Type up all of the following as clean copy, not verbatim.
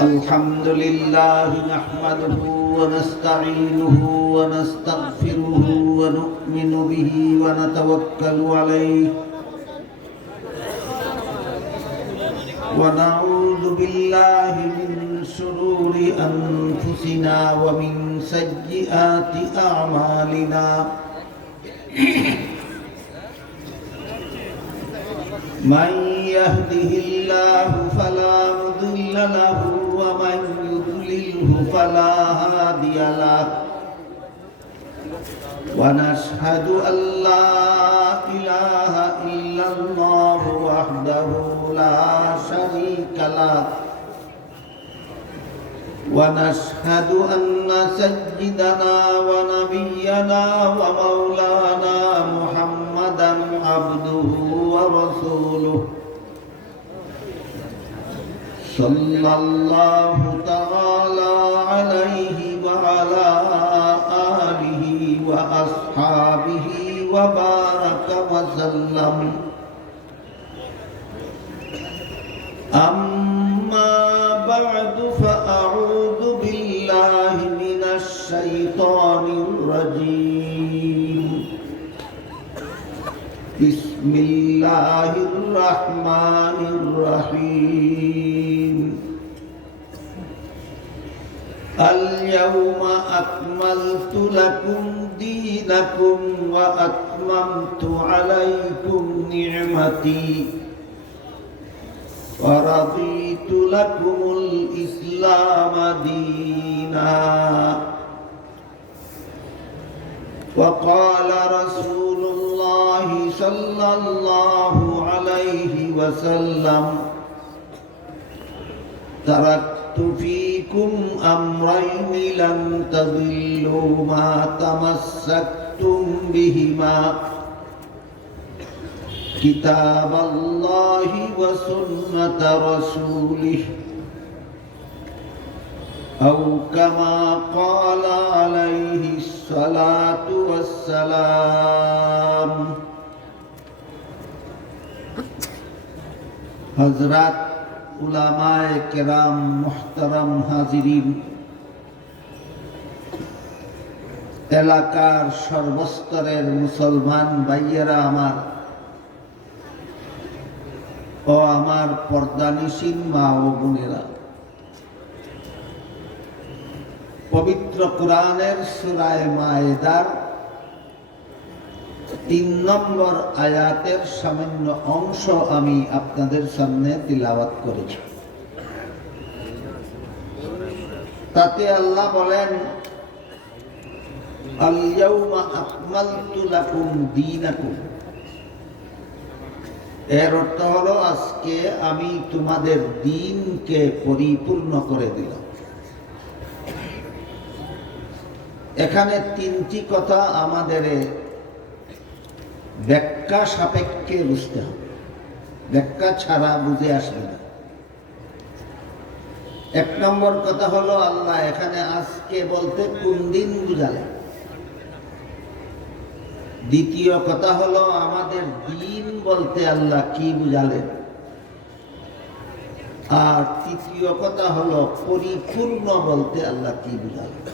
الحمد لله نحمده ونستعينه ونستغفره ونؤمن به ونتوكل عليه ونعوذ بالله من شرور أنفسنا ومن سيئات أعمالنا من يهده الله فلا مضل له ومن يضلله فلا هادي له ونشهد أن لا إله إلا الله وحده لا شريك له ونشهد أن سيدنا ونبينا ومولانا محمدا عبده ورسوله صلى الله تعالى عليه وعلى آله وأصحابه وبارك وسلم أما بعد فأعوذ بالله من الشيطان الرجيم بسم الله الرحمن الرحيم اليوم أكملت لكم دينكم وأتممت عليكم نعمتي ورضيت لكم الإسلام دينا وقال رسول الله صلى الله عليه وسلم تركت فيكم أمرين لن تضلوا ما تمسكتم بهما كتاب الله وسنة رسوله أو كما قال عليه الصلاة والسلام हज़रात उलामाए किराम मुहतरम हाजिरीन এলাকার সর্বস্তরের মুসলমান ভাইয়েরা আমার ও আমার পর্দানিসীন মা ও বোনেরা, পবিত্র কোরআনের সূরা মায়েদার ৩ নম্বর আয়াতের সামান্য অংশ আমি আপনাদের সামনে তিলাওয়াত করেছি। তাতে আল্লাহ বলেন, আল ইয়াউমা আকমালতু লাকুম দীনাকুম। এর অর্থ হলো আজকে আমি তোমাদের দ্বীনকে পরিপূর্ণ করে দিলাম। এখানে ৩টি কথা আমাদের ব্যাখ্যা সাপেক্ষে বুঝতে হবে, ব্যাখ্যা ছাড়া বুঝে আসবে না। ১ নম্বর কথা হলো আল্লাহ এখানে আজকে বলতে কোন দিন বুঝালেন। দ্বিতীয় কথা হলো আমাদের দ্বীন বলতে আল্লাহ কি বুঝালেন। আর তৃতীয় কথা হলো পরিপূর্ণ বলতে আল্লাহ কি বুঝালেন।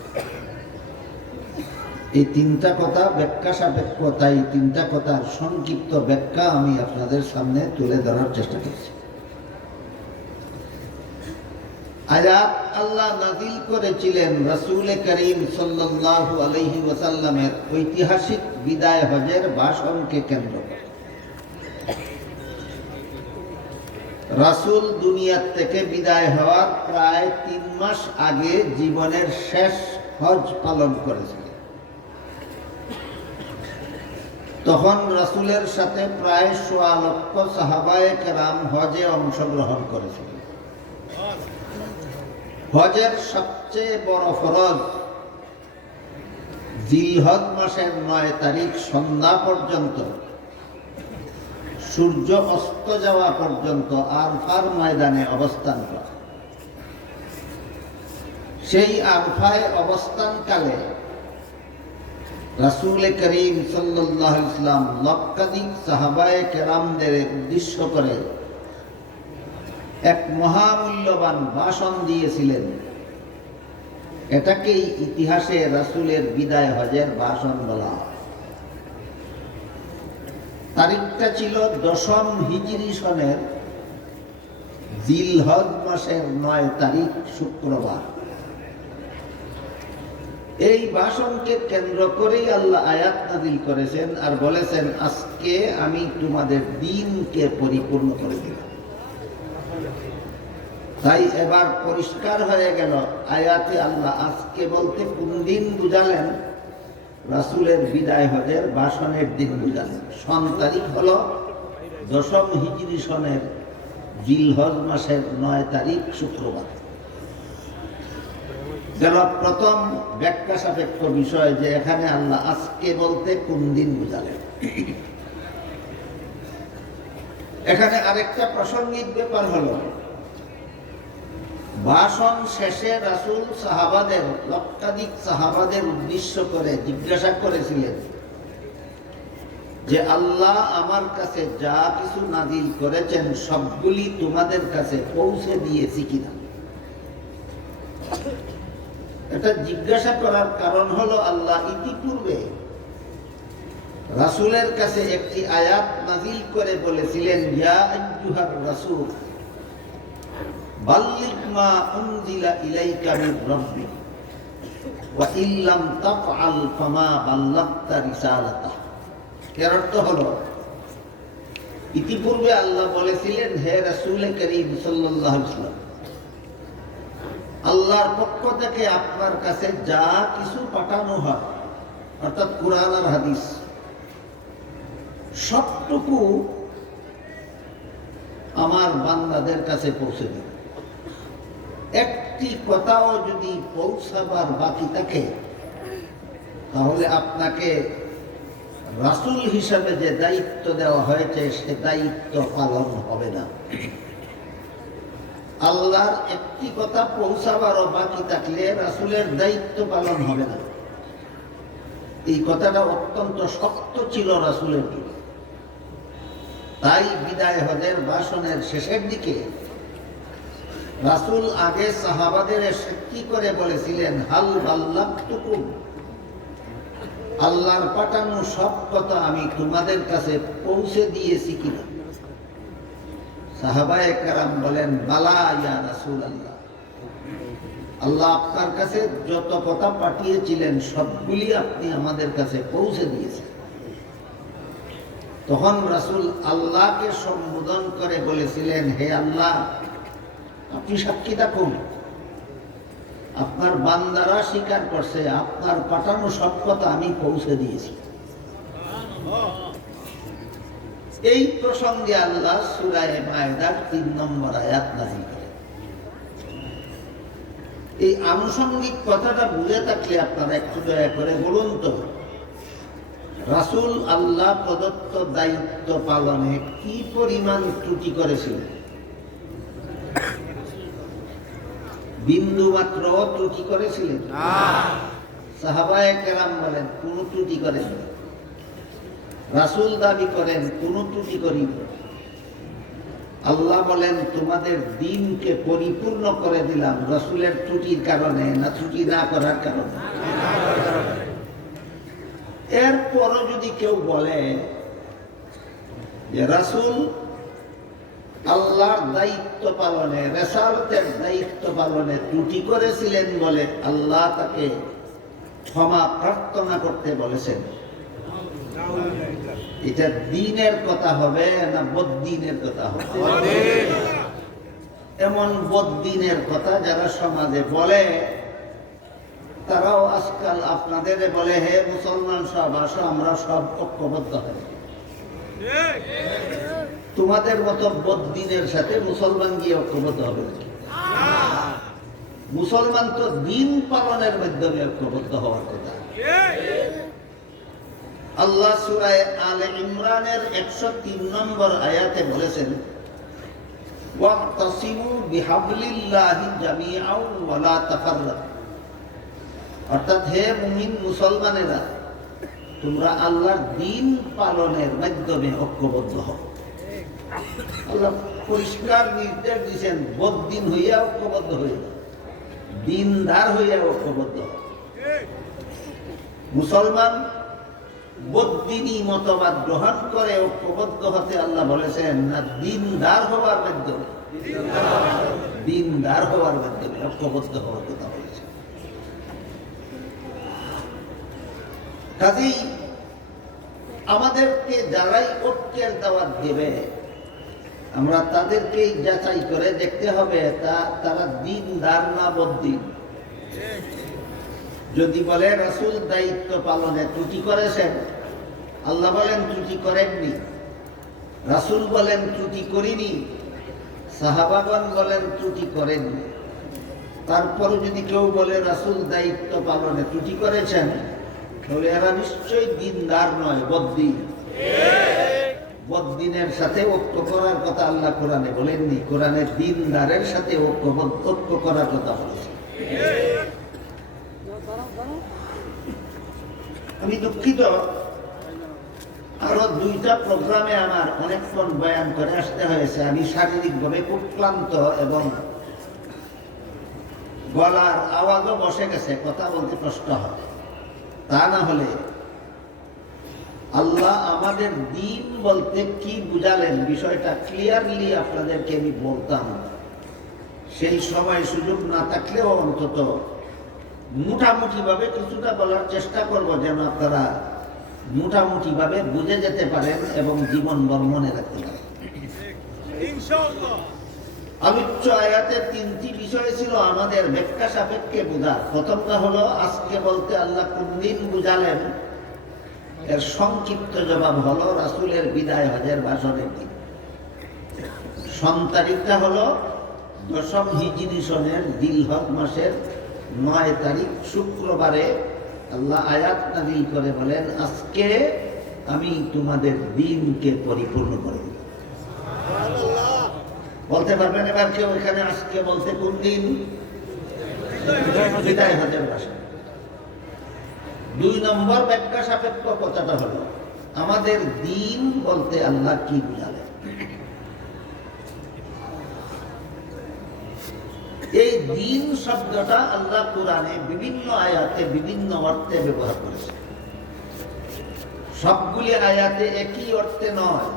এই ৩টা কথা ব্যাখ্যা সাপেক্ষ, তাই ৩টা কথার সংক্ষিপ্ত ব্যাখ্যা আমি আপনাদের সামনে তুলে ধরার চেষ্টা করছি। আয়াত আল্লাহ নাযিল করেছিলেন রাসূল করিম সাল্লাল্লাহু আলাইহি ওয়াসাল্লামের ঐতিহাসিক বিদায় হজের ভাষণকে কেন্দ্র করে। রাসূল দুনিয়া থেকে বিদায় হওয়ার প্রায় ৩ মাস আগে জীবনের শেষ হজ পালন করেছিলেন। তখন রাসূলের সাথে প্রায় ১৬ লক্ষ সাহাবায়ে কেরাম হজে অংশগ্রহণ করেছিলেন। হজের সবচেয়ে বড় ফরজ জিলহজ মাসের ৯ তারিখ সন্ধ্যা পর্যন্ত, সূর্য অস্ত যাওয়া পর্যন্ত আরফার ময়দানে অবস্থান করা। সেই আরফায় অবস্থানকালে রাসূল করিম সাল্লাল্লাহু আলাইহি ওয়াসাল্লাম লক্ষাধিক সাহাবায়ে কেরামদের উদ্দেশ্য করে এক মহামূল্যবান ভাষণ দিয়েছিলেন। এটাকেই ইতিহাসে রাসূলের বিদায় হজের ভাষণ বলা হয়। তারিখটা ছিল 10ম হিজরি সনের জিলহজ মাসের 9 তারিখ শুক্রবার। এই ভাষণকে কেন্দ্র করেই আল্লাহ আয়াত নাযিল করেছেন আর বলেছেন, আজকে আমি তোমাদের দ্বীনকে পরিপূর্ণ করে দিলাম। তাই এবার পরিষ্কার হয়ে গেল, আয়াতে আল্লাহ আজকে বলতে কোন দিন বুঝালেন? রাসূলের বিদায় হজের ভাষণের দিন বুঝালেন। সন তারিখ হলো 10ম হিজরি সনের জিলহজ মাসের 9 তারিখ শুক্রবার। গেল প্রথম ব্যাখ্যা সাপেক্ষ বিষয় যে এখানে আল্লাহ আজকে বলতে কোন দিন বুঝালেন। এখানে আরেকটা প্রাসঙ্গিক ব্যাপার হলো, ভাষণ শেষে রাসূল সাহাবাদের লক্ষাধিক সাহাবাদের উদ্দেশ্য করে জিজ্ঞাসা করেছিলেন যে আল্লাহ আমার কাছে যা কিছু নাযিল করেছেন সবগুলি তোমাদের কাছে পৌঁছে দিয়েছি কিনা। এটা জিজ্ঞাসা করার কারণ হলো, আল্লাহ ইতিপূর্বে রাসূলের কাছে একটি আয়াত নাযিল করে বলেছিলেন, ইয়া আইয়ুহার রাসূল বাল্লিগ মা উনজিলা ইলাইকা মির রাব্বিক ওয়া ইল্লাম তাফআল ফামা বাল্লাগতা রিসালাতাহ। এর অর্থ হলো, ইতিপূর্বে আল্লাহ বলেছিলেন, হে রাসূল করিম সাল্লাল্লাহু আলাইহি ওয়াসাল্লাম, আল্লাহর পক্ষ থেকে আপনার কাছে যা কিছু পাঠানো হয় অর্থাৎ কুরআন আর হাদিস সবটুকু আমার বান্দাদের কাছে পৌঁছে দিন। একটি কথাও যদি পৌঁছাবার বাকি থাকে তাহলে আপনাকে রাসূল হিসাবে যে দায়িত্ব দেওয়া হয়েছে সে দায়িত্ব পালন হবে না। আল্লাহর একটি কথা পৌঁছাবারও বাকি থাকলে রাসূলের দায়িত্ব পালন হবে না। এই কথাটা অত্যন্ত শক্ত ছিল রাসূলের জন্য। তাই বিদায় হজের ভাষণের শেষের দিকে রাসূল আগে সাহাবাদের সাক্ষী করে বলেছিলেন, হাল বাল্লাগতুকুম, আল্লাহর পাঠানো সব কথা আমি তোমাদের কাছে পৌঁছে দিয়েছি কিনা। সাহাবায়ে কেরাম বলেন, বালা ইয়া রাসূলুল্লাহ, আল্লাহ আপনার কাছে যত কথা পাঠিয়েছিলেন সবগুলি আপনি আমাদের কাছে পৌঁছে দিয়েছেন। তখন রাসূল আল্লাহকে সম্বোধন করে বলেছিলেন, হে আল্লাহ, আপনি সাক্ষী থাকুন, আপনার বান্দারা স্বীকার করছে আপনার পাঠানো সব কথা আমি পৌঁছে দিয়েছি। এই প্রসঙ্গে আল্লাহ সূরা মায়েদার 3 নম্বর আয়াত নাযিল করেন। এই আনুষঙ্গিক কথাটা বুঝে থাকলে আপনারা একটু দয়া করে বলুন তো, রাসূল আল্লাহ প্রদত্ত দায়িত্ব পালনে কি পরিমাণ ত্রুটি করেছিলেন? বিন্দু মাত্র ত্রুটি করেছিলেন না। সাহাবায়ে কেরাম বলেন কোনো ত্রুটি করেননি। রাসূল দাবি করেন কোনো ত্রুটি করিনি। আল্লাহ বলেন তোমাদের দ্বীনকে পরিপূর্ণ করে দিলাম। রাসূলের ত্রুটির কারণে না ত্রুটি না করার কারণে? এরপরও যদি কেউ বলে যে রাসূল আল্লাহর দায়িত্ব পালনে, রিসালাতের দায়িত্ব পালনে ত্রুটি করেছিলেন বলে আল্লাহ তাকে ক্ষমা প্রার্থনা করতে বলেছেন, এটা দ্বীনের কথা হবে না বদ্দীনের কথা হবে? এমন বদ্দীনের কথা যারা সমাজে বলে তারাও আজকাল আপনাদের বলে, হে মুসলমান সব আসো আমরা সব ঐক্যবদ্ধ হই। তোমাদের মতো বদ্দীনের সাথে মুসলমান গিয়ে ঐক্যবদ্ধ হবে নাকি? মুসলমান তো দ্বীন পালনের মাধ্যমে ঐক্যবদ্ধ হওয়ার কথা। আল্লাহ সূরা আলে ইমরানের 103 নম্বর আয়াতে বলেছেন, ওয়াক্তাসিমু বিহাবলিল্লাহি জামিআন ওয়া লা তাফাররাকু, অর্থাৎ হে মুমিন মুসলমানেরা তোমরা আল্লাহর দিন পালনের মাধ্যমে ঐক্যবদ্ধ হও। আল্লাহ পরিষ্কার নির্দেশ দিয়েছেন, বদ্দিন হইয়া ঐক্যবদ্ধ হইয়া, দিনদার হইয়া ঐক্যবদ্ধ হও। মুসলমান বদ্দিনী মতবাদ গ্রহণ করে ঐক্যবদ্ধ হতে আল্লাহ বলেছেন না, দিনদার হওয়ার মাধ্যমে, দিনদার হওয়ার মাধ্যমে ঐক্যবদ্ধ হওয়ার কথা বলেছেন। কাজেই আমাদেরকে যারাই ঐক্যের দাওয়াত দেবে, আমরা তাদেরকেই যাচাই করে দেখতে হবে তারা দিনদার না বদ্দিন। যদি বলে রাসূল দায়িত্ব পালনে ত্রুটি করেছেন, আল্লাহ বলেন ত্রুটি করেননি, রাসূল বলেন ত্রুটি করিনি, সাহাবাগণ বলেন ত্রুটি করেননি, তারপরে যদি কেউ বলে রাসূল দায়িত্ব পালনে ত্রুটি করেছেন, তবে এরা নিশ্চয়ই দিনদার নয়, বদ্দিন। বদ্দিনের সাথে ঐক্য করার কথা আল্লাহ কোরআনে বলেননি, কোরআনে দিনদারের সাথে ঐক্য করার কথা বলেছে। আমি দুঃখিত, আরো 2টা প্রোগ্রামে আমার অনেকক্ষণ বয়ান করে আসতে হয়েছে। আমি শারীরিকভাবে খুব ক্লান্ত এবং গলার আওয়াজও বসে গেছে, কথা বলতে কষ্ট হয়। তা না হলে আল্লাহ আমাদের দিন বলতে কি বুঝালেন বিষয়টা ক্লিয়ারলি আপনাদেরকে আমি বলতাম। সেই সময় সুযোগ না থাকলেও অন্তত মোটামুটি ভাবে কিছুটা বলার চেষ্টা করব, যেন আপনারা মোটামুটি ভাবে বুঝে যেতে পারেন এবং জীবন মনে রাখতে পারেন। আলোচ্য আয়াতে 3টি বিষয় ছিল আমাদের ব্যাখ্যা সাপেক্ষে বোঝার। প্রথমটা হলো আজকে বলতে আল্লাহ কোন দিন বুঝালেন, এর সংক্ষিপ্ত জবাব হলো রাসূলের বিদায় হজের ভাষণের দিন। তারিখটা হলো 10ম হিজরি সনের জিলহজ মাসের 9 তারিখ শুক্রবারে আল্লাহ আয়াত নাযিল করে বলেন, আজকে আমি তোমাদের দিনকে পরিপূর্ণ করে দিলাম। বলতে পারবেন এবার কেউ এখানে আজকে বলতে কোন দিন? বিদায় হজের ভাষণ। 2 নম্বর ব্যাখ্যা সাপেক্ষ কথাটা হলো আমাদের দিন বলতে আল্লাহ কি বুঝালেন। এই দিন শব্দটা আল্লাহ কোরআনে বিভিন্ন আয়াতে বিভিন্ন অর্থে ব্যবহার করেছে। সবগুলি আয়াতে একই অর্থে নয়,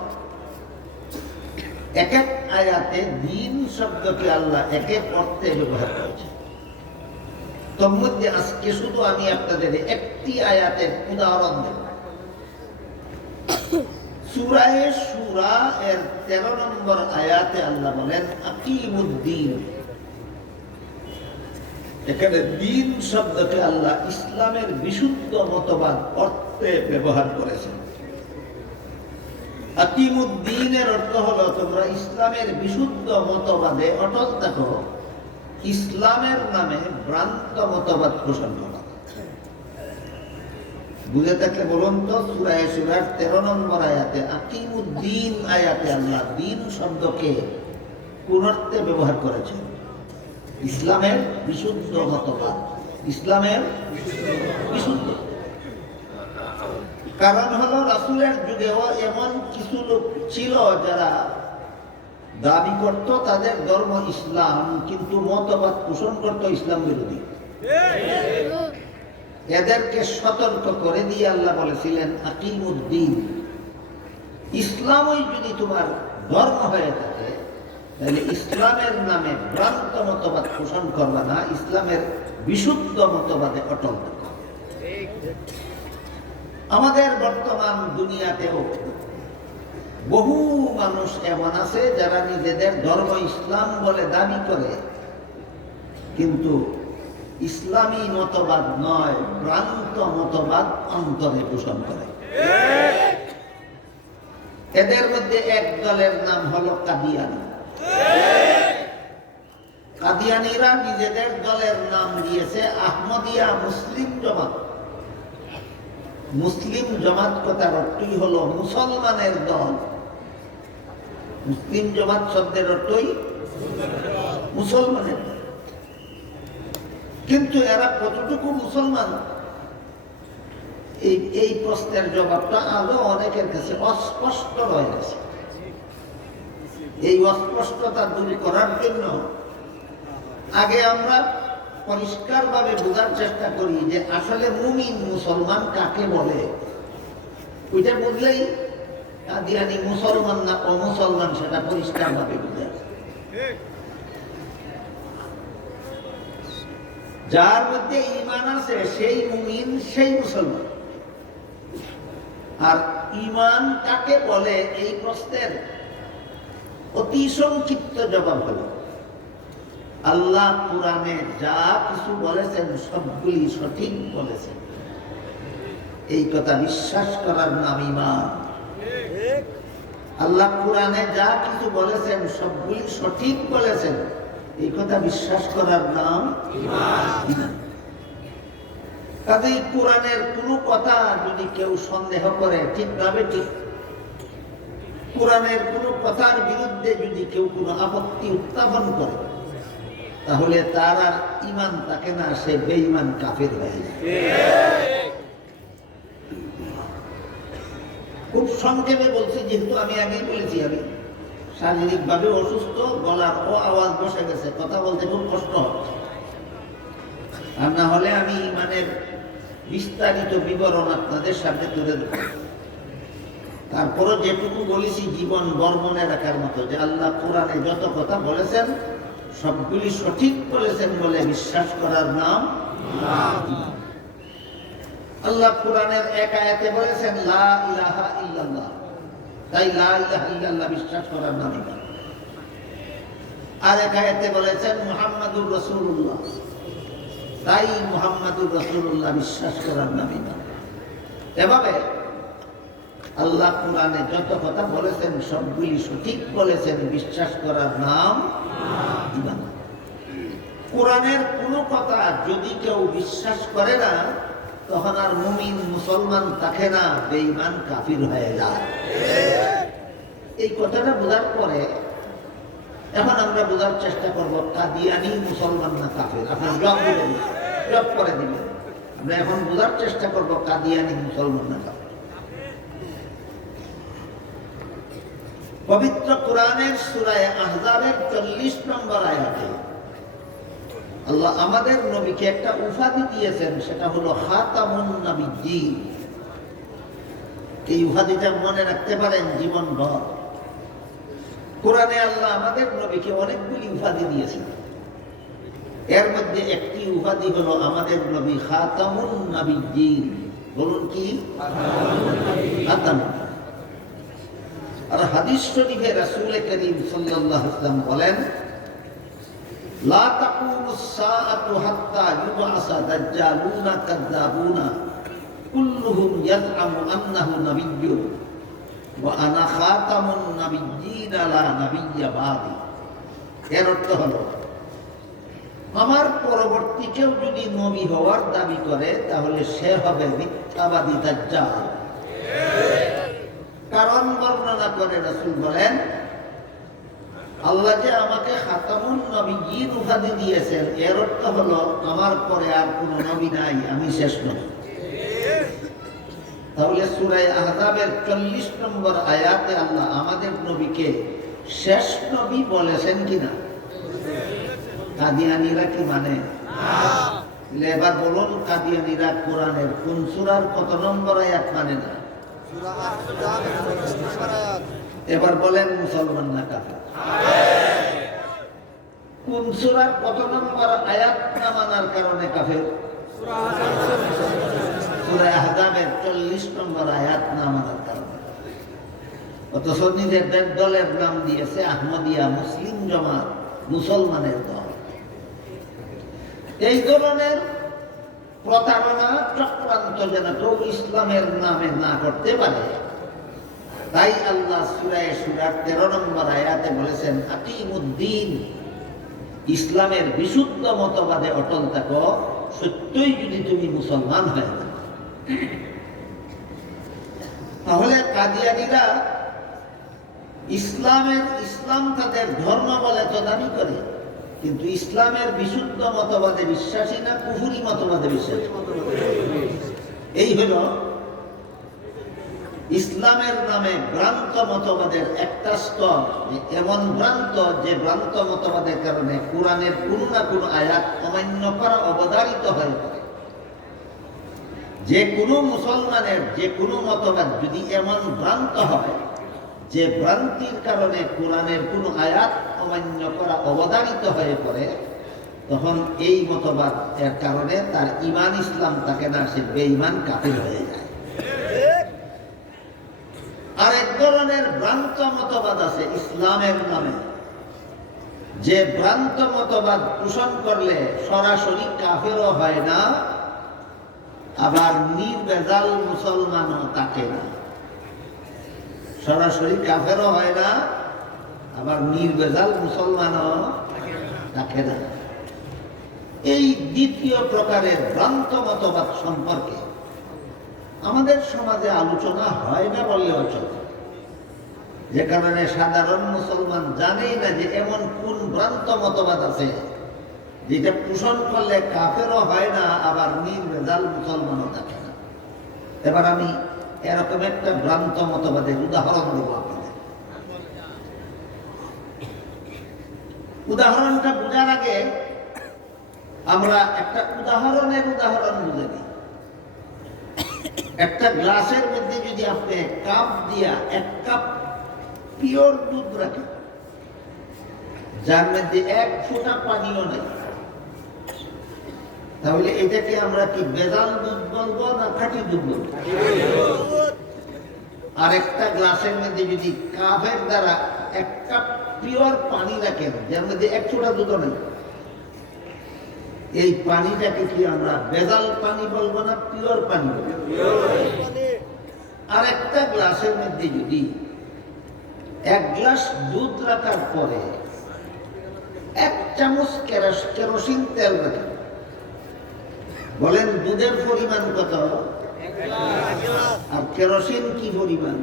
এক এক আয়াতে দিন শব্দকে আল্লাহ এক এক অর্থে ব্যবহার করেছে। তোর মধ্যে আজকে শুধু আমি আপনাদের একটি আয়াতের উদাহরণ দেব। সূরা শুরা এর 13 নম্বর আয়াতে আল্লাহ বলেন, আকিমুদ্দিন। এখানে দিন শব্দকে আল্লাহ ইসলামের বিশুদ্ধ মতবাদ অর্থে ব্যবহার করেছেন। আকিমুদ্দিনের অর্থ হলো তোমরা ইসলামের বিশুদ্ধ মতবাদে অটল থাকো, ইসলামের নামে ভ্রান্ত মতবাদ পোষণ করা। বুঝে থাকলে বলুন তো, সূরা শুরার 13 নম্বর আয়াতে আকিমুদ্দিন আয়াতে আল্লাহ দিন শব্দকে কোন অর্থে ব্যবহার করেছেন? ইসলামের বিশুদ্ধ মতবাদ, ইসলামের বিশুদ্ধ। কারণ হলো রাসূলের যুগেও এমন কিছু লোক ছিল যারা দাবি করত তাদের ধর্ম ইসলাম, কিন্তু মতবাদ পোষণ করত ইসলাম বিরোধী। এদেরকে সতর্ক করে দিয়ে আল্লাহ বলেছিলেন, আকিমুদ্দিন। ইসলামই যদি তোমার ধর্ম হয়ে থাকে, তাহলে ইসলামের নামে ভ্রান্ত মতবাদ পোষণ করবে না, ইসলামের বিশুদ্ধ মতবাদে অটল থাকবে। আমাদের বর্তমান দুনিয়াতেও বহু মানুষ এমন আছে যারা নিজেদের ধর্ম ইসলাম বলে দাবি করে, কিন্তু ইসলামী মতবাদ নয়, ভ্রান্ত মতবাদ অন্তরে পোষণ করে। এদের মধ্যে এক দলের নাম হলো কাদিয়ানি। কাদিয়ানিরা নিজেদের দলের নাম দিয়েছে আহমদিয়া মুসলিম জমাত। মুসলিম জমাত কথার অর্থই হলো মুসলমানের দল। মুসলিম জমাত শব্দের অর্থই মুসলমানের দল। কিন্তু এরা কতটুকু মুসলমান এই প্রশ্নের জবাবটা আজও অনেকের কাছে অস্পষ্ট রয়ে গেছে। এই অস্পষ্টতা দূর করার জন্য আগে আমরা পরিষ্কারভাবে বোঝার চেষ্টা করি যে আসলে মুমিন মুসলমান কাকে বলে। ওইটা বুঝলেই কাদিয়ানি মুসলমান না অমুসলমান সেটা পরিষ্কারভাবে বুঝা যায়। যার মধ্যে ঈমান আছে সেই মুমিন, সেই মুসলমান। আর ঈমান কাকে বলে এই প্রশ্নের অতি সংক্ষিপ্ত জবাব হলো আল্লাহ কোরআনে যা কিছু বলেছেন সবগুলি সঠিক বলেছেন। এই কথা বিশ্বাস করার নাম ঈমান। আল্লাহ কোরআনে যা কিছু বলেছেন সবগুলি সঠিক বলেছেন, এই কথা বিশ্বাস করার নাম ঈমান। কাজেই কোরআনের কোনো কথা যদি কেউ সন্দেহ করে, ঠিকভাবে ঠিক কোরআনের কোনো কথার বিরুদ্ধে যদি কেউ কোনো আপত্তি উত্থাপন করে, তাহলে তার আর ঈমান থাকে না, সে বেঈমান কাফের হয়ে যায়। খুব সংক্ষেপে বলছি, যেহেতু আমি আগেই বলেছি আমি শারীরিকভাবে অসুস্থ, গলার আওয়াজ বসে গেছে, কথা বলতে খুব কষ্ট হচ্ছে। আর না হলে আমি ঈমানের বিস্তারিত বিবরণ আপনাদের সামনে তুলে দেব। তারপরে যেটুকু বলেছি জীবন বর্মনে রাখার মতো, যে আল্লাহ কোরআনে যত কথা বলেছেন সবগুলি সঠিক বলেছেন বলে বিশ্বাস করার নাম ঈমান। আল্লাহ কোরআনের এক আয়াতে বলেছেন লা ইলাহা ইল্লাল্লাহ, তাই লা ইলাহা ইল্লাল্লাহ বিশ্বাস করার নাম ঈমান। আর এক আয়াতে বলেছেন মুহাম্মাদুর রাসূলুল্লাহ, তাই মুহাম্মাদুর রাসূলুল্লাহ বিশ্বাস করার নাম ঈমান। এভাবে আল্লাহ কোরআনে যত কথা বলেছেন সবগুলি সঠিক বলেছেন, বিশ্বাস করার নাম ঈমান। কোরআনের কোনো কথা যদি কেউ বিশ্বাস করে না, তখন আর মুমিন মুসলমান থাকে না, বেঈমান কাফির হয়ে যায়। এই কথাটা বোঝার পরে এখন আমরা বোঝার চেষ্টা করব কাদিয়ানি মুসলমান না কাফির। আপনার জবাব দিবেন, জবাব করে দিবেন। আমরা এখন বোঝার চেষ্টা করব কাদিয়ানি মুসলমান না কাফির। পবিত্র কোরআনের সূরা আহজাবের 40 নম্বর আয়াতে আল্লাহ আমাদের নবীকে একটা উপাধি দিয়েছেন, সেটা হলো খাতামুন নবিয়্যিন। এই উপাধিটা মনে রাখতে পারেন জীবনভর। কোরআনে আল্লাহ আমাদের নবীকে অনেকগুলি উপাধি দিয়েছেন, এর মধ্যে একটি উপাধি হলো আমাদের নবী খাতামুন নবিয়্যিন। বলুন কি? খাতামুন। আর হাদিস শরীফে রাসূল করিম সাল্লাল্লাহু আলাইহি ওয়াসাল্লাম বলেন লা তাকুমুস সাআতু হাত্তা ইউবআসা দাজ্জালুনা কাযযাবুনা কুল্লুহুম ইয়াজআমু আন্নাহু নাবিয়্যুন ওয়া আনা খাতামুন নাবিয়্যিন লা নাবিয়্যা বাদি। এর অর্থ হলো আমার পরবর্তী কেউ যদি নবী হওয়ার দাবি করে তাহলে সে হবে মিথ্যাবাদী দাজ্জাল। কারণ বর্ণনা করে রাসূল বলেন আল্লাহ যে আমাকে খাতামুন নবিয়্যিন উপাধি দিয়েছেন, এর অর্থ হলো আমার পরে আর কোনো নবী নাই, আমি শেষ নবী। তাহলে সূরা আহজাবের 40 নম্বর আয়াতে আল্লাহ আমাদের নবীকে শেষ নবী বলেছেন কিনা? কাদিয়ানীরা কি মানে? না। এবার বলুন, কাদিয়ানীরা কোরআনের কোন সূরার কত নম্বর আয়াত মানে না? এবার বলেন মুসলমান না কাফের? কোন সূরার কত নম্বর আয়াত না মানার কারণে কাফের? সূরা আহজাবের 40 নম্বর আয়াত না মানার কারণে। অথচ নিজেদের দলের নাম দিয়েছে আহমদিয়া, মুসলিম জামাত, মুসলমানের দল। এই ধরনের প্রতারণা চক্রান্ত যেন কেউ ইসলামের নামে না করতে পারে, তাই আল্লাহ সূরা শুরার 13 নম্বর আয়াতে বলেছেন আকিমুদ্দিন, ইসলামের বিশুদ্ধ মতবাদে অটল থাকো, সত্যই যদি তুমি মুসলমান হয়ে যাও। তাহলে কাদিয়ানীরা ইসলাম তাদের ধর্ম বলে তো দাবি করে, কিন্তু ইসলামের বিশুদ্ধ মতবাদে বিশ্বাসী না কুফরি মতবাদে বিশ্বাসী? এই হলো ইসলামের নামে ভ্রান্ত মতবাদের একটা স্তর, এমন ভ্রান্ত যে ভ্রান্ত মতবাদের কারণে কোরআনের কোনো না কোনো আয়াত অমান্য করা অবধারিত হয়ে পড়ে। যে কোনো মুসলমানের যে কোনো মতবাদ যদি এমন ভ্রান্ত হয় যে ভ্রান্তির কারণে কোরআনের কোনো আয়াত অমান্য করা অবধারিত হয়ে পড়ে, তখন এই মতবাদ এর কারণে তার ঈমান ইসলাম থাকে না, সে বেঈমান কাফির হয়ে যায়। আর এক ধরনের ভ্রান্ত মতবাদ আছে ইসলামের নামে, যে ভ্রান্ত মতবাদ পোষণ করলে সরাসরি কাফেরও হয় না, আবার নির্ভেজাল মুসলমানও থাকে না। সরাসরি কাফেরও হয় না, আবার নির্ভেজাল মুসলমানও থাকে না। এই দ্বিতীয় প্রকারের ভ্রান্ত মতবাদ সম্পর্কে আমাদের সমাজে আলোচনা হয় না বললেও চলে, যে কারণে সাধারণ মুসলমান জানেই না যে এমন কোন ভ্রান্ত মতবাদ আছে যেটা পোষণ করলে কাফেরও হয় না, আবার নির্ভেজাল মুসলমানও থাকে না। এবার আমি এরকম একটা ভ্রান্ত মতবাদের উদাহরণ দেব আপনাদের। উদাহরণটা বোঝার আগে আমরা একটা উদাহরণ বুঝে নিই। একটা গ্লাসের মধ্যে যদি আপনি কাপ দিয়া 1 কাপ পিওর দুধ রাখেন, যার মধ্যে 1 ফোঁটা পানিও নেই, তাহলে এটাকে আমরা কি ভেজাল দুধ বলবো না খাঁটি দুধ বলবো? আর একটা গ্লাসের মধ্যে যদি কাপের দ্বারা 1 কাপ পিওর পানি রাখেন, যার মধ্যে 1 ফোঁটা দুধও নেই, এই পানিটাকে কি আমরা ভেজাল পানি বলবো না পিওর পানি বলবো? আর একটা গ্লাসের মধ্যে যদি 1 গ্লাস দুধ রাখার পরে 1 চামচ কেরোসিন তেল রাখেন, বলেন দুধের পরিমাণ কত? আর কেরোসিন কি পরিমাণ?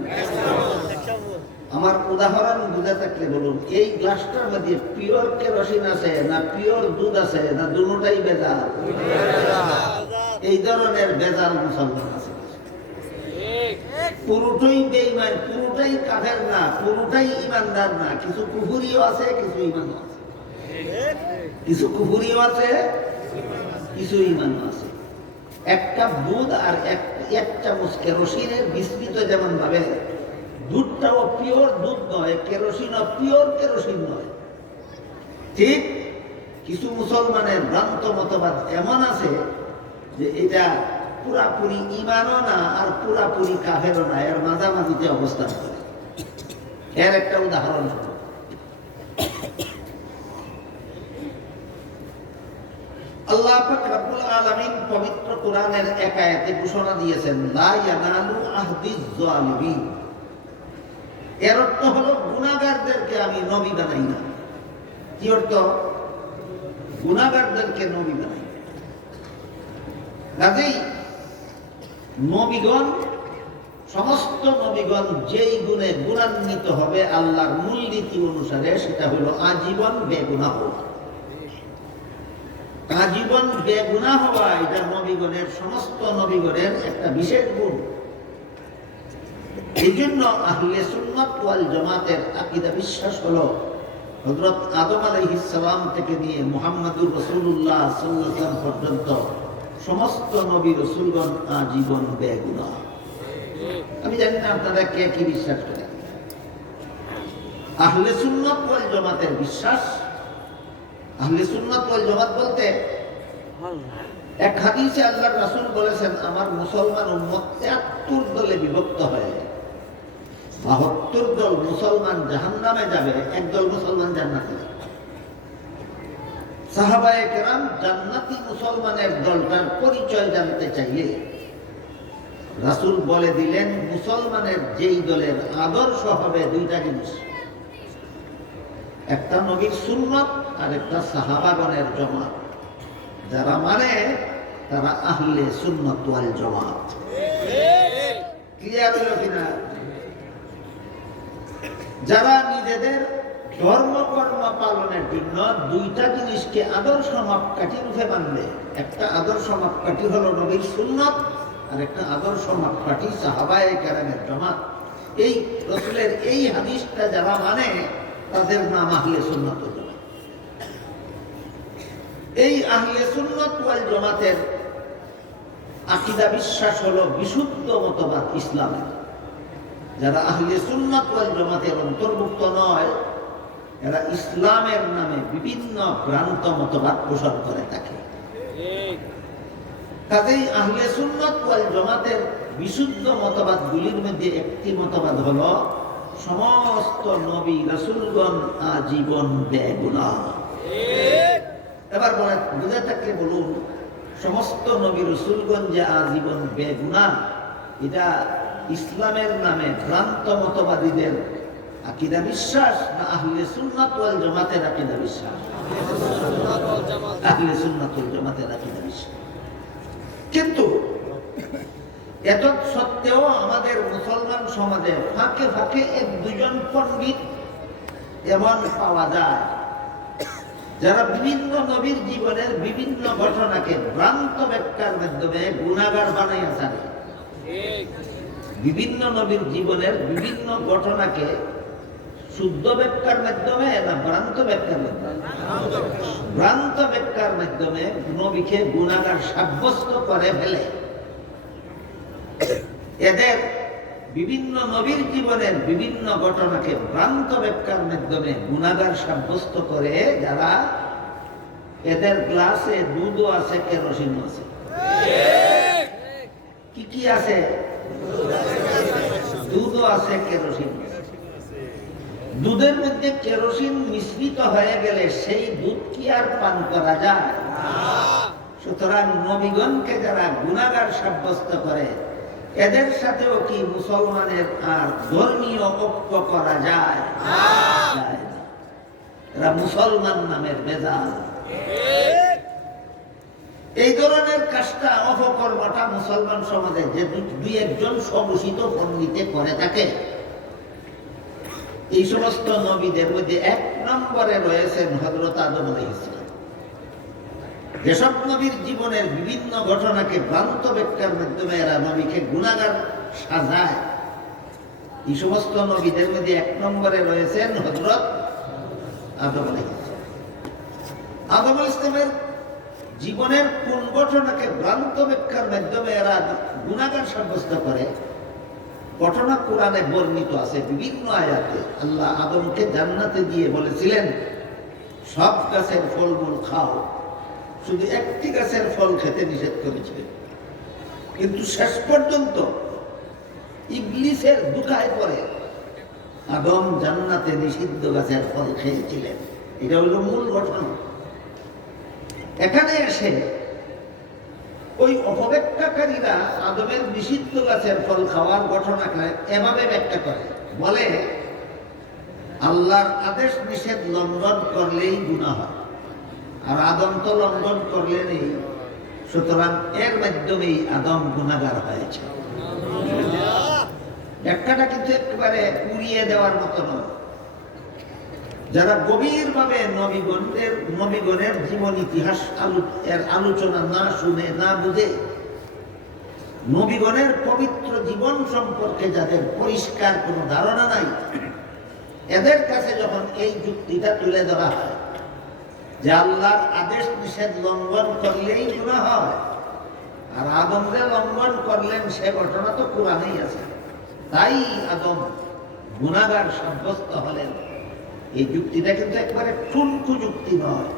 আমার উদাহরণ বুঝে থাকলে বলুন, এই গ্লাসটার মধ্যে পিওর কেরোসিন আছে না পিওর দুধ আছে, না দুটোটাই ভেজাল? এই ধরনের ভেজাল মুসলমান আছে। পুরোটাই বেঈমান, পুরোটাই কাফের না, পুরোটাই ইমানদার না, কিছু কুফরিও আছে, কিছু ইমানও আছে। কিছু কুফরিও আছে, কিছু ইমানও আছে। 1 কাপ দুধ আর 1 চামচ কেরোসিনের বিস্তৃত যেমন ভাবে দুধটাও পিওর দুধ নয়, কেরোসিনও পিওর কেরোসিন নয়, ঠিক কিছু মুসলমানের ভ্রান্ত মতবাদ এমন আছে যে এটা পুরাপুরি ইমানও না আর পুরাপুরি কাফেরও না, এর মাঝামাঝিতে অবস্থান করে। এর একটা উদাহরণ হলো, আল্লাহ পাক রব্বুল আলামিন পবিত্র কোরআনের এক আয়াতে ঘোষণা দিয়েছেন, লা ইয়ানালু আহদিজ জালিমিন। এর অর্থ হলো গুনাহগারদেরকে আমি নবী বানাই না। কি অর্থ? গুনাহগারদেরকে নবী বানাই। কাজেই নবীগণ, সমস্ত নবীগণ যেই গুণে গুণান্বিত হবে আল্লাহর মূলনীতি অনুসারে, সেটা হলো আজীবন বেগুনাহ হওয়া। আজীবন বেগুনাহ হওয়া এটা নবীগণের, সমস্ত নবীগণের একটা বিশেষ গুণ। এই জন্য আহলে সুন্নাত ওয়াল জামাতের আকীদা বিশ্বাস হলো হযরত আদম আলাইহিস সালাম থেকে নিয়ে মুহাম্মদুর রাসূলুল্লাহ সাল্লাল্লাহু আলাইহি ওয়াসাল্লাম পর্যন্ত সমস্ত নবী রাসূলগণ আজীবন বেগুনাহ। আমি জানি না আপনারা কে কি বিশ্বাস করেন। আহলে সুন্নাত ওয়াল জামাতের বিশ্বাস, আহলে সুন্নাত ওয়াল জামাত বলতে এক হাদিসে আল্লাহর রাসূল বলেছেন, আমার মুসলমান উম্মত 73 দলে বিভক্ত হয়ে 72 দল মুসলমান জাহান্নামে যাবে, 1 দল মুসলমান জান্নাতে যাবে। সাহাবায়ে কেরাম জান্নাতি মুসলমানের দলটার পরিচয় জানতে চাইলে রাসূল বলে দিলেন, মুসলমানের যেই দলের আদর্শ হবে 2টা জিনিস, একটা নবীর সুন্নাত আর একটা সাহাবাগণের জামাত। যারা মানে তারা আহলে সুন্নাত ওয়াল জামাত। ক্লিয়ার হলো কিনা? যারা নিজেদের ধর্মকর্ম পালনের জন্য 2টা জিনিসকে আদর্শ মাপকাঠি রূপে মানবে, একটা আদর্শ মাপকাঠি হলো নবীর সুন্নাত, আর একটা আদর্শ মাপকাঠি সাহাবায়ে কেরামের জমাত। এই রাসূলের এই হাদিসটা যারা মানে তাদের নাম আহলে সুন্নাত ওয়াল জামাত। এই আহলে সুন্নাত ওয়াল জামাতের আকীদা বিশ্বাস হলো বিশুদ্ধ মতবাদ ইসলামের। যারা আহলে সুন্নাত ওয়াল জামাতের অন্তর্ভুক্ত নয়, এরা ইসলামের নামে বিভিন্ন ভ্রান্ত মতবাদ পোষণ করে থাকে। কাজেই আহলে সুন্নাত ওয়াল জামাতের বিশুদ্ধ মতবাদগুলির মধ্যে একটি মতবাদ হলো সমস্ত নবী রাসূলগণ আজীবন বেগুনাহ। এবার বলেন, বুঝে থাকলে বলুন, সমস্ত নবী রাসূলগণ যে আজীবন বেগুনাহ, এটা ইসলামের নামে ভ্রান্ত মতবাদীদের আকীদা বিশ্বাস না আহলে সুন্নাত ওয়াল জামাতের আকীদা বিশ্বাস? আহলে সুন্নাত ওয়াল জামাতের আকীদা বিশ্বাস। কিন্তু এত সত্ত্বেও আমাদের মুসলমান সমাজে ফাঁকে ফাঁকে এক দুজন পণ্ডিত এমন পাওয়া যায় যারা বিভিন্ন নবীর জীবনের বিভিন্ন ঘটনাকে ভ্রান্ত ব্যাখ্যার মাধ্যমে গুনাহগার বানাইয়া ছাড়ে। বিভিন্ন নবীর জীবনের বিভিন্ন ঘটনাকে শুদ্ধ ব্যাখ্যার মাধ্যমে না ভ্রান্ত ব্যাখ্যার মাধ্যমে? ভ্রান্ত ব্যাখ্যার মাধ্যমে নবীকে গুনাহগার সাব্যস্ত করে ফেলে। এদের বিভিন্ন নবীর জীবনের বিভিন্ন ঘটনাকে ভ্রান্ত ব্যাখ্যার মাধ্যমে গুনাহগার সাব্যস্ত করে যারা, এদের গ্লাসে দুধও আছে, কেরোসিনও আছে। কি কি আছে? দুধও আছে, কেরোসিন। দুধের মধ্যে কেরোসিন মিশ্রিত হয়ে গেলে সেই দুধ কি আর পান করা যায়? সুতরাং নবীগণকে যারা গুনাহগার সাব্যস্ত করে, এদের সাথেও কি মুসলমানের আর ধর্মীয় ঐক্য করা যায়? এরা মুসলমান নামের বেজাল। এই ধরনের কাজটা, অপকর্মটা মুসলমান সমাজে যে দুই একজন সমুচিত পণ্ডিতে করে থাকে। এই সমস্ত নবীদের মধ্যে এক নম্বরে রয়েছেন হযরত আদম আলাইহিস সালাম। যেসব নবীর জীবনের বিভিন্ন ঘটনাকে ভ্রান্ত ব্যাখ্যার মাধ্যমে এরা নবীকে গুনাহগার সাজায়, এই সমস্ত নবীদের মধ্যে এক নম্বরে রয়েছেন হযরত আদম আলাইহিস সালাম। আদম আলাইহিস সালামের জীবনের কোন ঘটনাকে ভ্রান্ত ব্যাখ্যার মাধ্যমে এরা গুনাহগার সাব্যস্ত করে, ঘটনা কোরআনে বর্ণিত আছে বিভিন্ন আয়াতে। আল্লাহ আদমকে জান্নাতে দিয়ে বলেছিলেন সব গাছের ফলমূল খাও, শুধু একটি গাছের ফল খেতে নিষেধ করেছিলেন। কিন্তু শেষ পর্যন্ত ইবলিসের ধোঁকায় পড়ে আদম জান্নাতে নিষিদ্ধ গাছের ফল খেয়েছিলেন। এটা হলো মূল ঘটনা। এখানে এসে ওই অপব্যাখ্যাকারীরা আদমের নিষিদ্ধ গাছের ফল খাওয়ার ঘটনাকে এভাবে ব্যাখ্যা করে, বলে আল্লাহর আদেশ নিষেধ লঙ্ঘন করলেই গুনাহ হয়, আর আদম তো লঙ্ঘন করলেনই, সুতরাং এর মাধ্যমেই আদম গুনাহগার হয়েছে। ব্যাখ্যাটা কিন্তু একেবারে উড়িয়ে দেওয়ার মতো নয়। যারা গভীরভাবে নবীগণের জীবন ইতিহাস এর আলোচনা না শুনে, না বুঝে, নবীগণের পবিত্র জীবন সম্পর্কে যাদের পরিষ্কার কোনো ধারণা নাই, এদের কাছে যখন এই যুক্তিটা তুলে ধরা হয় যে আল্লাহর আদেশ নিষেধ লঙ্ঘন করলেই গুনাহ হয়, আর আদমকে লঙ্ঘন করলেন, সে ঘটনা তো কোরআনেই আছে, তাই আদম গুনাহগার সাব্যস্ত হলেন, এই যুক্তিটা কিন্তু একবারে ঠুনকু যুক্তি নয়,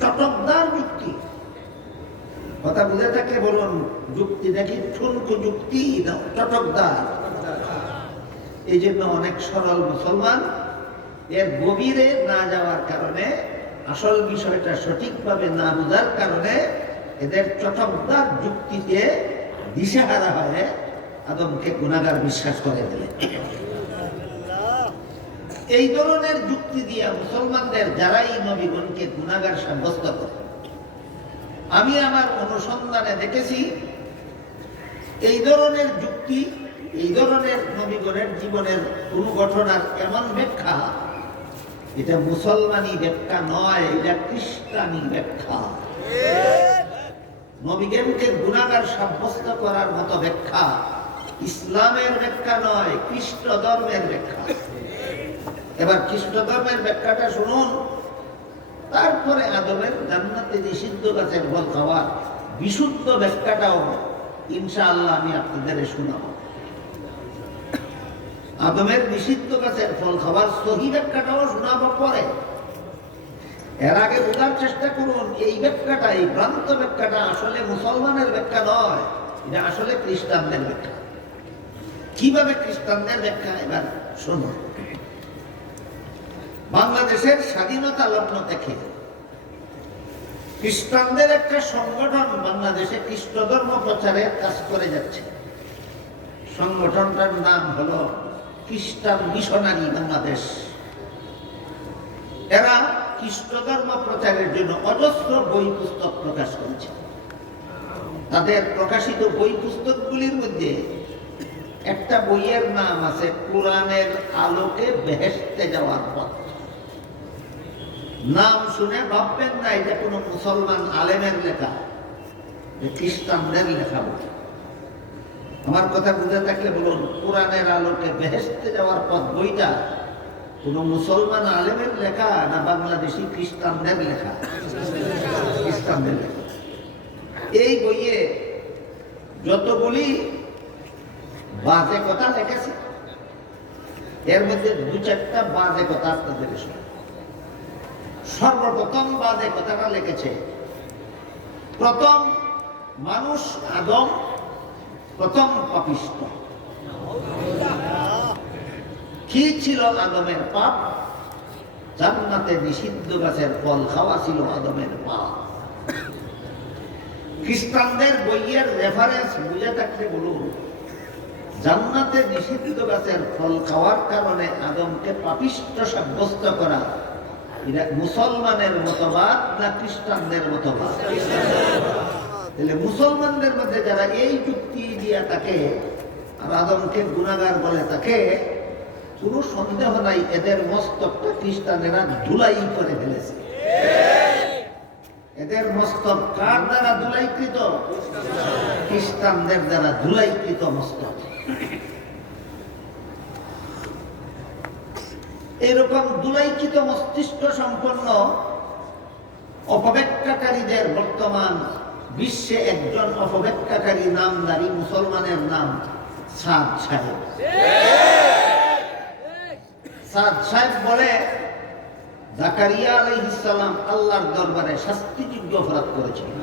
চটকদার যুক্তি। কথা বুঝে থাকলে বলুন, যুক্তিটা কি ঠুনকু যুক্তি না চটকদার? এই জন্য অনেক সরল মুসলমান এর গভীরে না যাওয়ার কারণে, আসল বিষয়টা সঠিকভাবে না বোঝার কারণে এদের চটকদার যুক্তিতে দিশেহারা হয়ে আদমকে গুনাহগার বিশ্বাস করে দিলেন। এই ধরনের যুক্তি দিয়ে মুসলমানদের যারাই নবীগণকে গুনাহগার সাব্যস্ত করে, আমি আমার অনুসন্ধানে দেখেছি এই ধরনের যুক্তি, এই ধরনের নবীগণের জীবনের কোন ঘটনার এমন ব্যাখ্যা, এটা মুসলমানি ব্যাখ্যা নয়, এটা খ্রিস্টানি ব্যাখ্যা। নবীগণকে গুনাহগার সাব্যস্ত করার মতো ব্যাখ্যা ইসলামের ব্যাখ্যা নয়, খ্রিস্ট ধর্মের ব্যাখ্যা। এবার খ্রিস্ট ধর্মের ব্যাখ্যাটা শুনুন, তারপরে আদমের জান্নাতে নিষিদ্ধ গাছের ফল খাওয়ার বিশুদ্ধ ব্যাখ্যাটাও ইনশাআল্লাহ আমি আপনাদের শোনাবো। আদমের নিষিদ্ধ গাছের ফল খাওয়ার সহি ব্যাখ্যাটাও শোনাবো পরে। এর আগে বোঝার চেষ্টা করুন, এই ব্যাখ্যাটা, এই ভ্রান্ত ব্যাখ্যাটা আসলে মুসলমানের ব্যাখ্যা নয়, এটা আসলে খ্রিস্টানদের ব্যাখ্যা। কিভাবে খ্রিস্টানদের ব্যাখ্যা এবার শুনুন। বাংলাদেশের স্বাধীনতা লগ্ন থেকে খ্রিস্টানদের একটা সংগঠন বাংলাদেশে খ্রিস্ট ধর্ম প্রচারের কাজ করে যাচ্ছে। সংগঠনটার নাম হলো খ্রিস্টান মিশনারি বাংলাদেশ। এরা খ্রিস্ট ধর্ম প্রচারের জন্য অজস্র বই পুস্তক প্রকাশ করেছে। তাদের প্রকাশিত বই পুস্তকগুলির মধ্যে একটা বইয়ের নাম আছে কোরআনের আলোকে বেহেশতে যাওয়ার পথ। নাম শুনে ভাববেন না এটা কোনো মুসলমান আলেমের লেখা, খ্রিস্টানদের লেখা বই। আমার কথা বুঝে থাকলে বলুন, কোরআনের আলোকে বেহেশতে যাওয়ার পথ বইটা কোন মুসলমান আলেমের লেখা না বাংলাদেশি খ্রিস্টানদের লেখা? খ্রিস্টানদের লেখা। এই বইয়ে যতগুলি বাজে কথা লেখেছে, এর মধ্যে দু চারটা বাজে কথা আপনাদের শোনাবো। সর্বপ্রথম বাজে কথাটা লিখেছে, প্রথম মানুষ আদম প্রথম পাপিষ্ঠ। কি ছিল আদমের পাপ? জান্নাতে নিষিদ্ধ গাছের ফল খাওয়া ছিল আদমের পাপ। খ্রিস্টানদের বইয়ের রেফারেন্স বুঝে থাকতে বলুন, জান্নাতে নিষিদ্ধ গাছের ফল খাওয়ার কারণে আদমকে পাপিষ্ঠ সাব্যস্ত করা, এটা মুসলমানের মতবাদ না খ্রিস্টানদের মতবাদ? তাহলে মুসলমানদের মধ্যে যারা এই যুক্তি দিয়া থাকে আর আদমকে গুনাহগার বলে থাকে, কোনো সন্দেহ নাই এদের মস্তকটা খ্রিস্টানেরা ধুলাই করে ফেলেছে। এদের মস্তক কার দ্বারা ধুলাইকৃত? খ্রিস্টানদের দ্বারা ধুলাইকৃত মস্তক। এরকম ধুলাইকৃত মস্তিষ্ক সম্পন্ন অপব্যাখ্যাকারীদের বর্তমান বিশ্বে একজন অপব্যাখ্যাকারী নামধারী মুসলমানের নাম সাদ সাহেব। সাদ সাহেব বলে জাকারিয়া আলাইহিস সালাম আল্লাহর দরবারে শাস্তিযোগ্য অপরাধ করেছিলেন।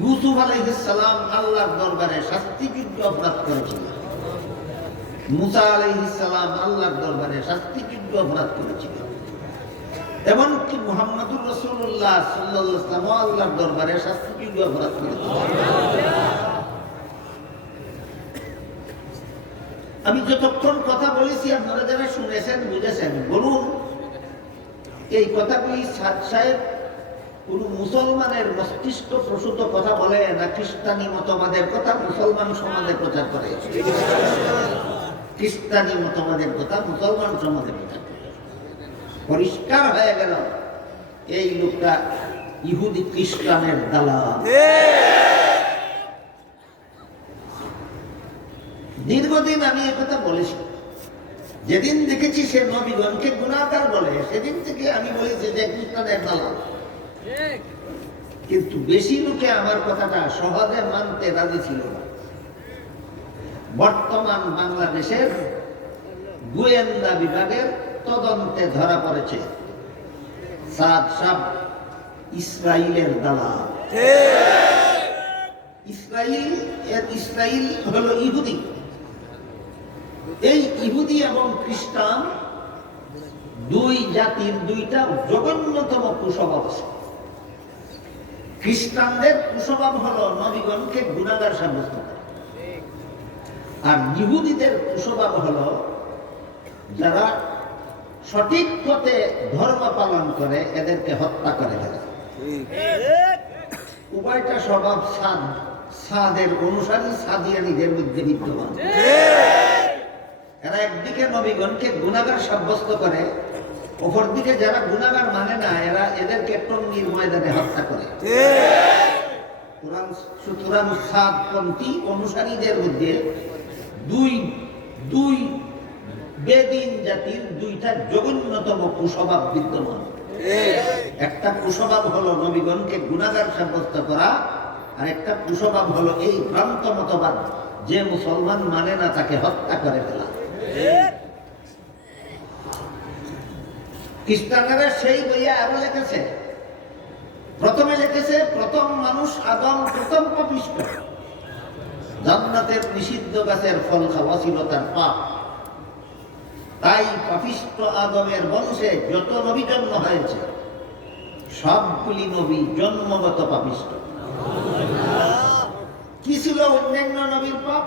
ইউসুফ আলাইহিস সালাম আল্লাহর দরবারে শাস্তিযোগ্য অপরাধ করেছিলেন। মুসা আলাইহিস সালাম আল্লাহর দরবারে শাস্তিযোগ্য অপরাধ করেছিলেন। এমনকি মুহাম্মদুর রাসূলুল্লাহ সাল্লাল্লাহু আলাইহি ওয়াসাল্লাম আল্লাহর দরবারে শাস্তিযোগ্য অপরাধ করেছিলেন। আমি যতক্ষণ কথা বলেছি আপনারা যারা শুনেছেন বুঝেছেন, বলুন এই কথাগুলি সাদ সাহেব কোন মুসলমানের মস্তিষ্ক প্রসূত কথা বলে না খ্রিস্টানি মতবাদের কথা মুসলমান সমাজে প্রচার করে? খ্রিস্টানি মতবাদের কথা মুসলমান সমাজে প্রচার করে। পরিষ্কার হয়ে গেল এই লোকটা ইহুদি খ্রিস্টানের দালাল। দীর্ঘদিন আমি একথা বলেছি, যেদিন দেখেছি সে নবীগণকে গুনাহগার বলে সেদিন থেকে আমি বলেছি যে খ্রিস্টানের দালাল। কিন্তু বেশি লোকে আমার কথাটা সহজে মানতে রাজি ছিল না। বর্তমান বাংলাদেশের গোয়েন্দা বিভাগের তদন্তে ধরা পড়েছে সাদ সাহেব ইসরায়েলের দালাল। ইসরায়েল হলো ইহুদি। এই ইহুদি এবং খ্রিস্টান দুই জাতির দুইটা জঘন্যতম কুস্বভাব আছে। খ্রিস্টানদের কুস্বভাব হলো নবীগণকে গুনাহগার সাব্যস্ত করা, আর ইহুদিদের কুস্বভাব হলো যারা সঠিক পথে ধর্ম পালন করে এদেরকে হত্যা করে ফেলে। উভয়টা স্বভাব সাদের অনুসারী সাদিয়ানীদের মধ্যে বিদ্যমান। এরা একদিকে নবীগণকে গুনাহগার সাব্যস্ত করে, অপরদিকে যারা গুনাহগার মানে না এরা এদেরকে টঙ্গীর ময়দানে হত্যা করে। সুতরাং সাতপন্থী অনুসারীদের মধ্যে দুই বেদিন জাতির দুইটা জঘন্যতম কুস্বভাব বিদ্যমান। একটা কুস্বভাব হলো নবীগণকে গুনাহগার সাব্যস্ত করা, আর একটা কুস্বভাব হলো এই ভ্রান্ত মতবাদ যে মুসলমান মানে না তাকে হত্যা করে ফেলা। খ্রিস্টানেরা সেই বইয়ে আরো লিখেছে, প্রথমে লিখেছে প্রথম মানুষ আদম প্রথম পাপিষ্ঠ, জান্নাতের নিষিদ্ধ গাছের ফল খাওয়া ছিল তার পাপ, তাই পাপিষ্ঠ আদমের বংশে যত নবী জন্ম হয়েছে সবগুলি নবী জন্মগত পাপিষ্ঠ। কি ছিল অন্যান্য নবীর পাপ?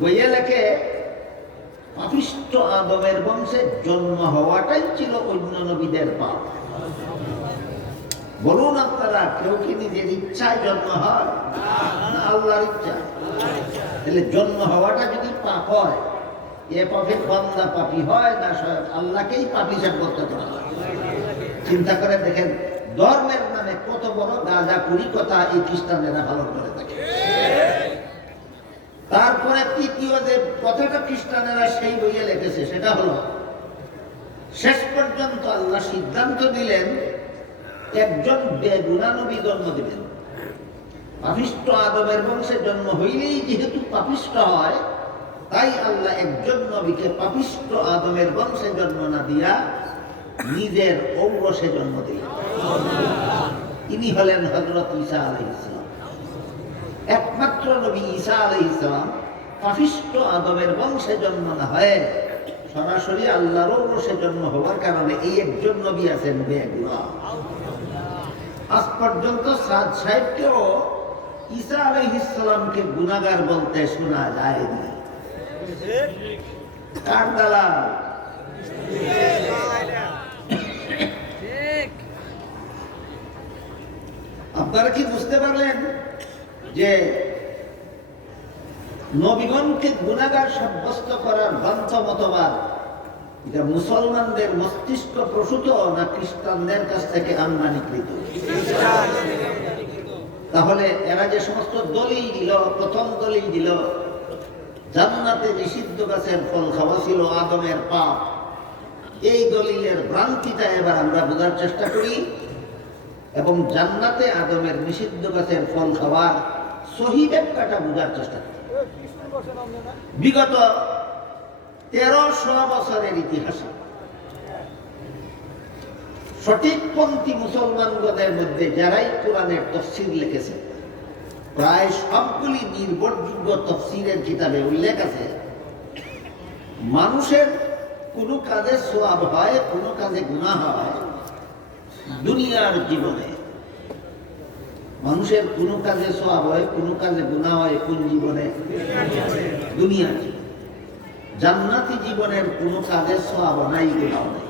বইয়ে লেখে পাপিষ্ঠ আদমের বংশে জন্ম হওয়াটাই ছিল অন্য নবীদের পাপ। বলুন আপনারা, কেউ কি নিজের ইচ্ছায় জন্ম হয় না আল্লাহর ইচ্ছা? তাহলে জন্ম হওয়াটা যদি পাপ হয়, এ পাপের বান্দা পাপী হয় না স্বয়ং আল্লাহকেই পাপী সাব্যস্ত করা হয়? চিন্তা করে দেখেন, ধর্মের নামে কত বড় গাঁজাখুরি কথা এই খ্রিস্টানেরা ভালো করে থাকে। তারপরে তৃতীয় যে কথাটা খ্রিস্টানেরা সেই বইয়ে লিখেছে সেটা হলো, শেষ পর্যন্ত আল্লাহ সিদ্ধান্ত দিলেন একজন বেগুনা নবী জন্ম দিবেন। পাপিষ্ঠ আদমের বংশে জন্ম হইলেই যেহেতু পাপিষ্ঠ হয়, তাই আল্লাহ একজন নবীকে পাপিষ্ঠ আদমের বংশে জন্ম না দিয়া নিজের ঔরসে জন্ম দিলেন। ইনি হলেন হযরত ঈসা আলাইহিস সালাম। একমাত্র নবী ঈসা আলাইহিস সালাম পাপিষ্ঠ আদমের বংশে জন্ম না হয়ে সরাসরি আল্লাহর ঔরসে জন্ম হওয়ার কারণে এই একজন নবী আছেন বেগুনা। আজ পর্যন্ত সাদ সাহেবকেও ঈসা আলাইহিস সালামকে গুনাহগার বলতে শোনা যায়নি। কার দালাল? আপনারা কি বুঝতে পারলেন যে নবীগণকে গুনাহগার সাব্যস্ত করার ভ্রান্ত মতবাদ এটা মুসলমানদের মস্তিষ্ক প্রসূত না খ্রিস্টানদের কাছ থেকে আমদানিকৃত? তাহলে এরা যে সমস্ত দলিল দিল, প্রথম দলিল দিল জান্নাতে নিষিদ্ধ গাছের ফল খাওয়া ছিল আদমের পাপ, এই দলিলের ভ্রান্তিটা এবার আমরা বোঝার চেষ্টা করি এবং জান্নাতে আদমের নিষিদ্ধ গাছের ফল খাওয়ার সহি ব্যাখ্যাটা বোঝার চেষ্টা করি। বিগত 1300 বছরের ইতিহাসে সঠিকপন্থী মুসলমানগণের মধ্যে যারাই কোরআনের তাফসীর লিখেছে, প্রায় সবগুলি নির্ভরযোগ্য তাফসীরের কিতাবে উল্লেখ আছে মানুষের কোনো কাজে সওয়াব হয়, কোনো কাজে গুনাহ হয় দুনিয়ার জীবনে। মানুষের কোনো কাজে সওয়াব হয়, কোনো কাজে গুনাহ হয় কোন জীবনে? দুনিয়ার জীবনে। জান্নাতি জীবনের কোনো কাজে সওয়াব নাই, গুনাহ নাই।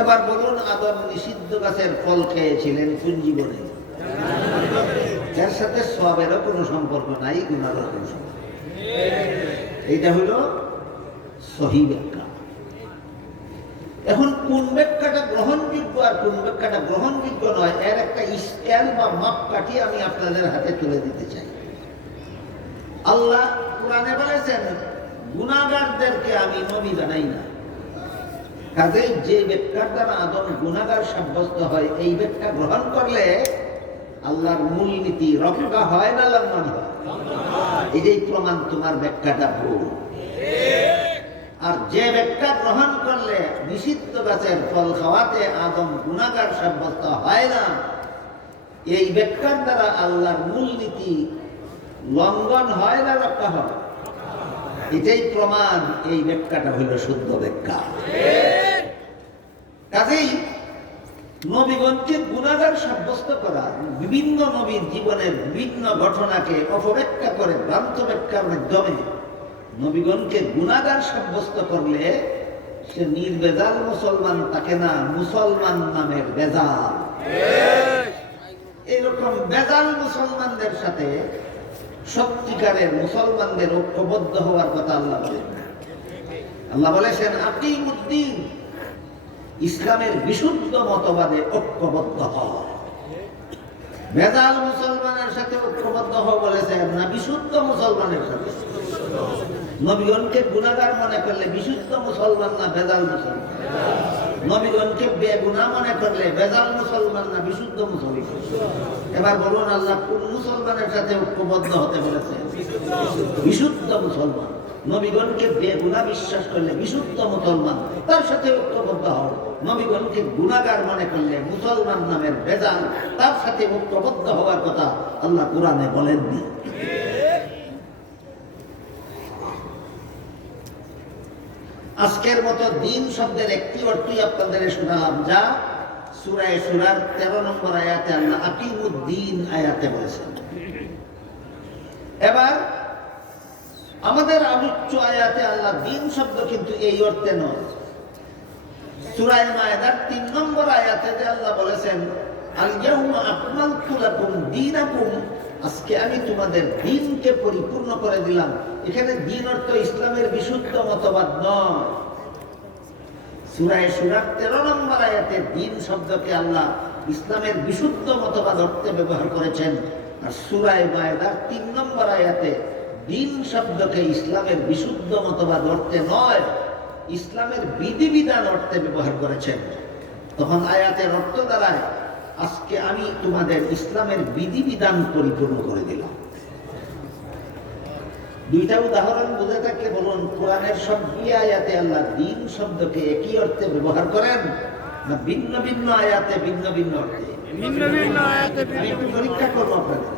এবার বলুন, আদম নিষিদ্ধ গাছের ফল খেয়েছিলেন কোন জীবনে? এর সাথে সওয়াবেরও কোনো সম্পর্ক নাই, গুনাহেরও কোনো সম্পর্ক। এইটা হলো সহি ব্যাখ্যা। এখন কোন ব্যাখ্যাটা গ্রহণযোগ্য আর কোন ব্যাখ্যাটা গ্রহণযোগ্য নয়, এর একটা স্কেল বা মাপকাঠি আমি আপনাদের হাতে তুলে দিতে চাই। আল্লাহ কোরআনে বলেছেন গুনাহগারদেরকে আমি নবী বানাই না। কাজেই যে ব্যাখ্যার দ্বারা আদম গুনাহগার সাব্যস্ত হয়, এই ব্যাখ্যা গ্রহণ করলে আল্লাহর মূলনীতি রক্ষা হয় না লঙ্ঘন হয়? এটাই প্রমাণ তোমার ব্যাখ্যাটা ভুল। আর যে ব্যাখ্যা গ্রহণ করলে নিষিদ্ধ গাছের ফল খাওয়াতে আদম গুনাহগার সাব্যস্ত হয় না, এই ব্যাখ্যার দ্বারা আল্লাহর মূলনীতি লঙ্ঘন হয় না রক্ষা হয়? এটাই প্রমাণ এই ব্যাখ্যাটা হলো শুদ্ধ ব্যাখ্যা। কাজেই নবীগণকে গুনাহগার সাব্যস্ত করা, বিভিন্ন নবীর জীবনের বিভিন্ন ঘটনাকে অপব্যাখ্যা করে ভ্রান্ত ব্যাখ্যার মাধ্যমে নবীগণকে গুনাহগার সাব্যস্ত করলে সে নির্বেজাল মুসলমান থাকে না, মুসলমান নামের বেজাল। এরকম বেজাল মুসলমানদের সাথে সত্যিকারের মুসলমানদের ঐক্যবদ্ধ হওয়ার কথা আল্লাহ বলেন। আল্লাহ বলেছেন আকিমুদ্দিন, ইসলামের বিশুদ্ধ মতবাদে ঐক্যবদ্ধ হয়। ভেজাল মুসলমানের সাথে ঐক্যবদ্ধ হও বলেছেন না বিশুদ্ধ মুসলমানের সাথে? নবীগণকে গুনাহগার মনে করলে বিশুদ্ধ মুসলমান না ভেজাল মুসলমান? নবীগণকে বেগুনাহ মনে করলে ভেজাল মুসলমান না বিশুদ্ধ মুসলমান? এবার বলুন আল্লাহ কোন মুসলমানের সাথে ঐক্যবদ্ধ হতে বলেছেন? বিশুদ্ধ মুসলমান। নবীগণকে বেগুনাহ বিশ্বাস করলে বিশুদ্ধ মুসলমান, তার সাথে ঐক্যবদ্ধ হও। নবীগণকে গুনাহগার মনে করলে মুসলমান নামের ভেজাল, তার সাথে ঐক্যবদ্ধ হওয়ার কথা আল্লাহ কোরআনে বলেননি। আজকের মতো দিন শব্দের একটি অর্থই আপনাদের শোনালাম, যা সূরা শুরার 13 নম্বর আয়াতে আল্লাহ আকিমুদ্দিন আয়াতে বলেছেন। এবার আমাদের আলোচ্য আয়াতে আল্লাহ দিন শব্দ কিন্তু এই অর্থে নয়। সূরা মায়েদার 3 নম্বর আয়াতে যে আল্লাহ বলেছেন আল ইয়াউমা আকমালতু লাকুম দীনাকুম, আজকে আমি তোমাদের দ্বীনকে পরিপূর্ণ করে দিলাম। এখানে দ্বীন অর্থ ইসলামের বিশুদ্ধ মতবাদ নয়। সূরা শুরার 13 নম্বর আয়াতে দ্বীন শব্দকে আল্লাহ ইসলামের বিশুদ্ধ মতবাদ অর্থে ব্যবহার করেছেন, আর সূরা মায়েদার 3 নম্বর আয়াতে দ্বীন শব্দকে ইসলামের বিশুদ্ধ মতবাদ অর্থে নয়, ইসলামের বিধিবিধান অর্থে ব্যবহার করেছেন। তখন আয়াতের অর্থ দ্বারায় আজকে আমি তোমাদের ইসলামের বিধিবিধান পরিপূর্ণ করে দিলাম। দুইটা উদাহরণ বুঝে থাকলে বলুন, কোরআনের সবগুলি আয়াতে আল্লাহ দ্বীন শব্দকে একই অর্থে ব্যবহার করেন না ভিন্ন ভিন্ন আয়াতে ভিন্ন ভিন্ন অর্থে? আমি একটু পরীক্ষা করবো আপনাদের।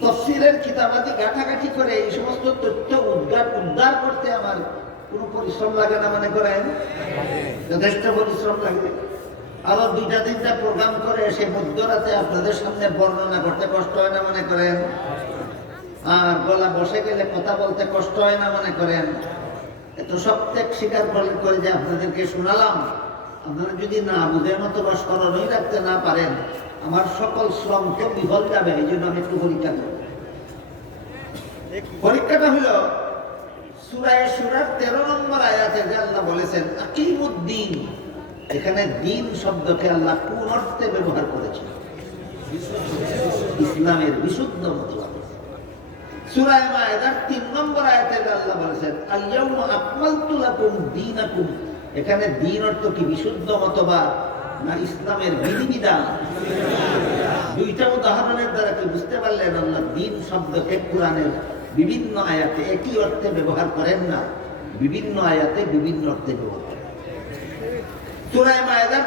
তাফসীরের কিতাবাদি ঘাটাঘাটি করে এই সমস্ত তথ্য উদ্ধার করতে আমার কোনো পরিশ্রম লাগে না মনে করেন? যথেষ্ট পরিশ্রম লাগে। আবার 2টা-3টা প্রোগ্রাম করে এসে মধ্যরাতে আপনাদের সামনে বর্ণনা করতে কষ্ট হয় না মনে করেন? আর গলা বসে গেলে কথা বলতে কষ্ট হয় না মনে করেন? এত সব ত্যাগ স্বীকার করে যে আপনাদেরকে শোনালাম, আপনারা যদি না বুঝের মতো বা স্মরণই রাখতে না পারেন, আমার সকল শ্রম তো বিফল যাবে। এই জন্য আমি একটু পরীক্ষা করব। পরীক্ষাটা হলো সূরা শুরার 13 নম্বর আয়াতে যে আল্লাহ বলেছেন আকিমুদ্দিন, এখানে দিন শব্দকে আল্লাহ কোন অর্থে ব্যবহার করেছেন? ইসলামের বিশুদ্ধ মতবাদ। সূরা মায়েদার 3 নম্বর আয়াতে আল্লাহ বলেছেন আল ইয়াউমা আকমালতু লাকুম দীনাকুম, এখানে দিন অর্থ কি বিশুদ্ধ মতবাদ না ইসলামের বিধিবিধান? দুইটা উদাহরণের দ্বারা কি বুঝতে পারলেন আল্লাহ দিন শব্দকে কোরআনের বিভিন্ন আয়াতে একই অর্থে ব্যবহার করেন না, বিভিন্ন আয়াতে বিভিন্ন অর্থে ব্যবহার করেন। সূরা মায়েদার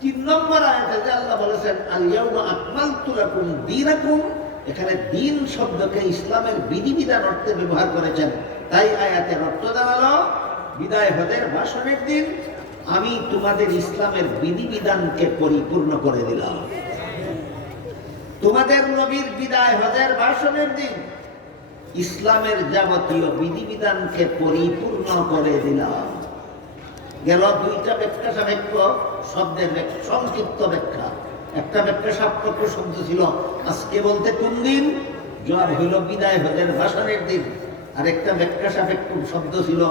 3 নম্বর আয়াতে যে আল্লাহ বলেছেন আল ইয়াউমা আকমালতু লাকুম দীনাকুম, এখানে দিন শব্দকে ইসলামের বিধিবিধান অর্থে ব্যবহার করেছেন। তাই আয়াতের অর্থ দাঁড়ালো বিদায় হজের ভাষণের দিন আমি তোমাদের ইসলামের বিধিবিধানকে পরিপূর্ণ করে দিলাম। তোমাদের নবীর বিদায় হজের ভাষণের দিন ইসলামের যাবতীয় বিধিবিধানকে পরিপূর্ণ করে দিলাম। গেল 2টা ব্যাখ্যা সাপেক্ষ শব্দের সংক্ষিপ্ত ব্যাখ্যা। একটা ব্যাখ্যা সাপেক্ষ শব্দ ছিল আজকে বলতে কোন দিন, জবাব হইল বিদায় হজের ভাষণের দিন। আর একটা ব্যাখ্যা সাপেক্ষ শব্দ ছিল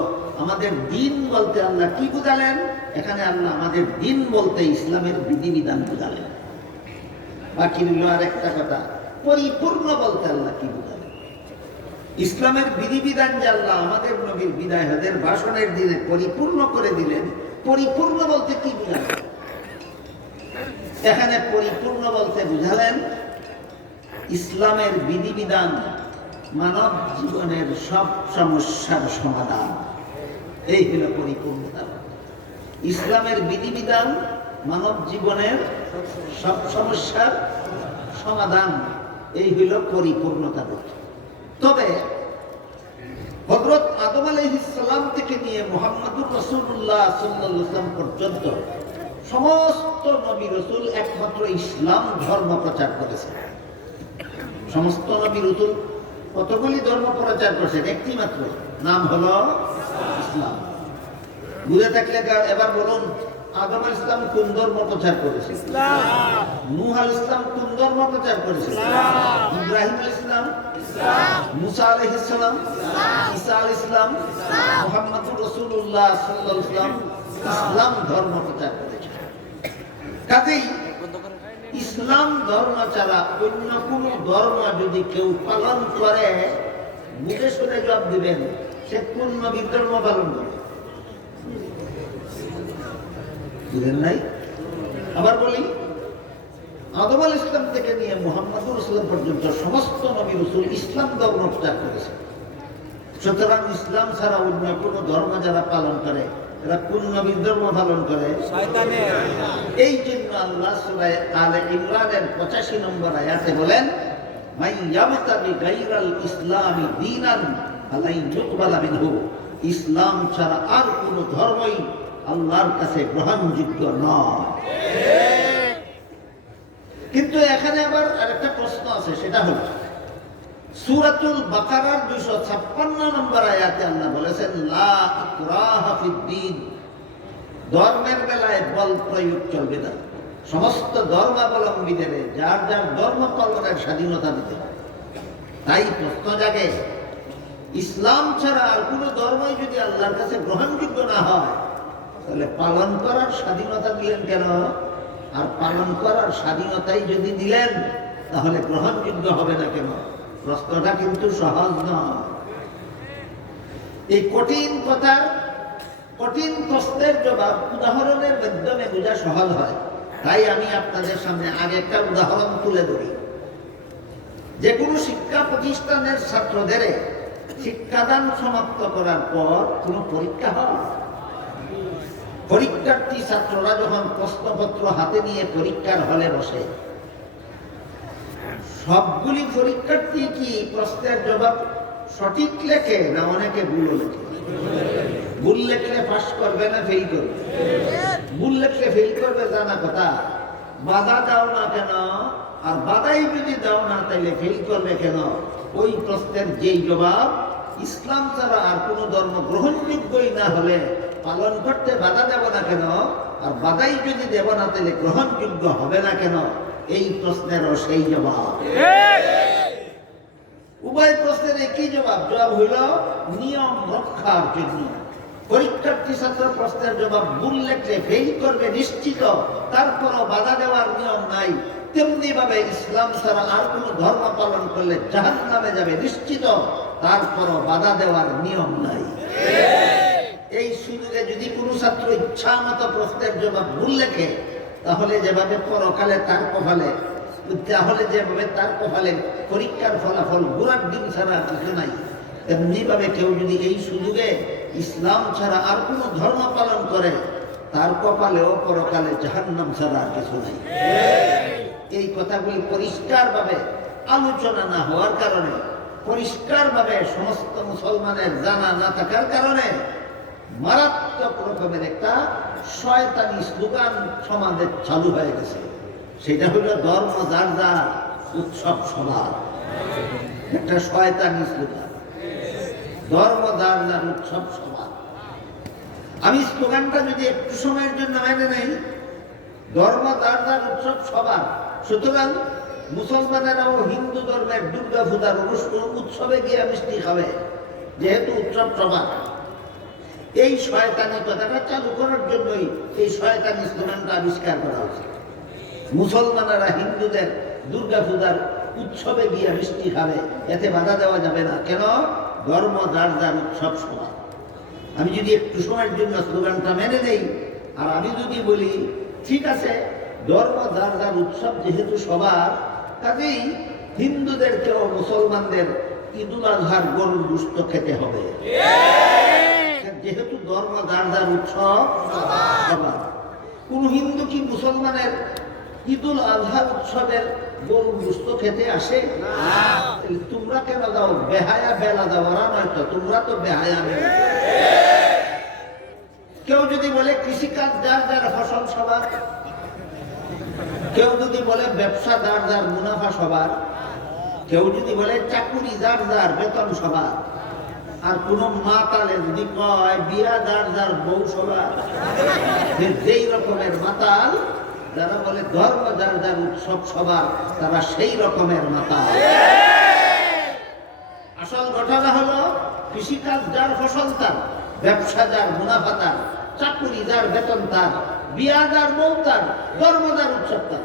আমাদের দিন বলতে আল্লাহ কি বুঝালেন, এখানে আল্লাহ আমাদের দিন বলতে ইসলামের বিধিবিধান বুঝালেন। বাকি রইল আর একটা কথা, পরিপূর্ণ বলতে আল্লাহ কি বুঝালেন? ইসলামের বিধিবিধান যে আল্লাহ আমাদের নবীর বিদায় হজের ভাষণের দিনে পরিপূর্ণ করে দিলেন, পরিপূর্ণ বলতে কি বুঝালেন? এখানে পরিপূর্ণ বলতে বুঝালেন ইসলামের বিধিবিধান মানব জীবনের সব সমস্যার সমাধান। এই হল পরিপূর্ণতা। ইসলামের বিধিবিধান মানব জীবনের সব সমস্যার সমাধান, এই হইল পরিপূর্ণতা। তবে হযরত আদম আলাইহিস সালাম থেকে নিয়ে মুহাম্মদুর রাসূলুল্লাহ সাল্লাল্লাহু আলাইহি ওয়াসাল্লাম পর্যন্ত সমস্ত নবী রাসূল একমাত্র ইসলাম ধর্ম প্রচার করেছেন। সমস্ত নবী রাসূল কতগুলি ধর্ম প্রচার করেছেন? একটি মাত্র, নাম হলো ইসলাম। বুঝে থাকলে এবার বলুন, আদম আলাইহিস সালাম কোন ধর্ম প্রচার করেছে? ইসলাম। নূহ আলাইহিস সালাম কোন ধর্ম প্রচার করেছে? ইসলাম। ইব্রাহিম আলাইহিস সালাম? ইসলাম। মুসা আলাইহিস সালাম? ইসলাম। ঈসা আলাইহিস সালাম? ইসলাম। মুহাম্মদুর রাসূলুল্লাহ সাল্লাল্লাহু আলাইহি ওয়াসাল্লাম ইসলাম ধর্ম প্রচার করেছেন। কাজেই ইসলাম ধর্ম ছাড়া অন্য কোন ধর্ম যদি কেউ পালন করে, বুঝে শুনে জবাব দিবেন সে কোন নবীর ধর্ম পালন করে? বুঝেন নাই? আবার বলি, আদম আলাইহিস সালাম থেকে নিয়ে মুহাম্মদুর রাসূলুল্লাহ পর্যন্ত সমস্ত নবী রাসূল ইসলাম ধর্ম প্রচার করেছে। সুতরাং ইসলাম ছাড়া অন্য কোন ধর্ম যারা পালন করে, এরা কোন নবীর ধর্ম পালন করে? শয়তানের। এই জন্য আল্লাহ সূরা আলে ইমরানের 85 নম্বর আয়াতে বলেন, মাই ইয়াবতাগি গায়রাল ইসলামি দীনান ফালাই ইউকবালা মিনহু। ইসলাম ছাড়া আর কোন ধর্মই আল্লাহর কাছে গ্রহণযোগ্য নয়। কিন্তু এখানে আবার আরেকটা প্রশ্ন আছে, সেটা হলো সূরাতুল বাকারার 256 নম্বর আয়াতে আল্লাহ বলেছেন, লা ইকরাহা ফিদ্দীন। ধর্মের বেলায় বল প্রয়োগ চলবে না। সমস্ত ধর্মাবলম্বীদের যার যার ধর্ম পালনের স্বাধীনতা দিতে হবে। তাই প্রশ্ন জাগে, ইসলাম ছাড়া আর কোনো ধর্মই যদি আল্লাহর কাছে গ্রহণযোগ্য না হয়, তাহলে পালন করার স্বাধীনতা দিলেন কেন? আর পালন করার স্বাধীনতাই যদি দিলেন, তাহলে গ্রহণযোগ্য হবে না কেন? প্রশ্নটা কিন্তু সহজ নয়। এই কঠিন কথার কঠিন প্রশ্নের জবাব উদাহরণের মাধ্যমে বোঝা সহজ হয়। তাই আমি আপনাদের সামনে আগে একটা উদাহরণ তুলে ধরি। যে কোনো শিক্ষা প্রতিষ্ঠানের ছাত্রদের শিক্ষাদান সমাপ্ত করার পর কোনো পরীক্ষা হয়। পরীক্ষার্থী ছাত্ররা যখন প্রশ্নপত্র হাতে নিয়ে পরীক্ষার হলে বসে, সবগুলি পরীক্ষার্থী কি প্রশ্নের জবাব সঠিক লেখে না অনেকে ভুল লেখে? ভুল লেখলে পাস করবে না ফেল করবে? ভুল লেখলে ফেল করবে জানা কথা। বাধা দাও না কেন? আর বাধাই যদি দাও না, তাইলে ফেল করবে কেন? ওই প্রশ্নের যেই জবাব ইসলাম ছাড়া আর কোন ধর্ম গ্রহণযোগ্যই না হলে পালন করতে বাধা দেব না কেন? আর বাধাই যদি দেব না, তাহলে গ্রহণযোগ্য হবে না কেন? এই প্রশ্নেরও সেই জবাব। উভয় প্রশ্নের একই জবাব। জবাব হইল নিয়ম রক্ষার জন্য। পরীক্ষার্থী ছাত্র প্রশ্নের জবাব ভুল লেখলে ফেল করবে নিশ্চিত, তারপরও বাধা দেওয়ার নিয়ম নাই। তেমনি ভাবে ইসলাম ছাড়া আর কোন ধর্ম পালন করলে জাহান্নামে যাবে নিশ্চিত, তারপরও বাধা দেওয়ার নিয়ম নাই। এই সুযোগে যদি কোনো ছাত্র ইচ্ছা মতো প্রশ্নের জবাব ভুল লেখে, তাহলে যেভাবে পরকালে তার কপালে পরীক্ষার ফলাফল গোড়ার দিন ছাড়া কিছু নাই, তেমনি ভাবে কেউ যদি এই সুযোগে ইসলাম ছাড়া আর কোন ধর্ম পালন করে, তার কপালেও পরকালে জাহান্নাম ছাড়া আর কিছু নাই। এই কথাগুলি পরিষ্কার ভাবে আলোচনা না হওয়ার কারণে, পরিষ্কার ভাবে সমস্ত মুসলমানের জানা না থাকার কারণে মারাত্মক রকমের একটা শয়তানি স্লোগান সমাজে চালু হয়ে গেছে। সেটা হলো ধর্ম যার যার, উৎসব সবার। একটা শয়তানি স্লোগান, ধর্ম যার যার, উৎসব সবার। আমি স্লোগানটা যদি একটু সময়ের জন্য মেনে নেই, ধর্ম যার যার, উৎসব সবার, সুতরাং মুসলমানেরাও হিন্দু ধর্মের দুর্গা পূজার উৎসবে গিয়ে মিষ্টি খাবে, যেহেতু উৎসব সবার। এই শয়তানি কথাটা চালু করার জন্যই এই শয়তানি স্লোগানটা আবিষ্কার করা হয়েছে। মুসলমানেরা হিন্দুদের দুর্গা পূজার উৎসবে গিয়ে মিষ্টি খাবে, এতে বাধা দেওয়া যাবে না। কেন? ধর্ম যার যার, উৎসব সবার। আমি যদি একটু সময়ের জন্য স্লোগানটা মেনে নেই, আর আমি যদি বলি ঠিক আছে, ধর্ম যার যার, উৎসব যেহেতু সবার, কাজেই হিন্দুদেরকেও মুসলমানদের ঈদুল আজহার গরুর গোশত খেতে হবে, যেহেতু ধর্ম যার যার, উৎসব সবার। কোন হিন্দু কি মুসলমানের ঈদুল আজহা উৎসবের গরুর গোশত খেতে আসে? তোমরা কেন যাও? বেহায়া বেলা যাওয়ারা নয়তো, তোমরা তো বেহায়া। কেউ যদি বলে কৃষিকাজ যার যার, ফসল সবার। কেউ যদি বলে ব্যবসা যার যার, মুনাফা সবার। কেউ যদি বলে চাকুরি যার যার, বেতন সবার। আর কোন মাতালে যদি কয় বিয়া যার যার, বউ সবার। যেই রকমের মাতাল, যারা বলে ধর্ম যার যার, উৎসব সবার, তারা সেই রকমের মাতাল। আসল ঘটনা হলো কৃষিকাজ যার, ফসল তার, ব্যবসা যার, মুনাফা তার। চাকুরি যার, বেতন তার, বিয়া যার, বউ তার, ধর্মদার উৎসব তার।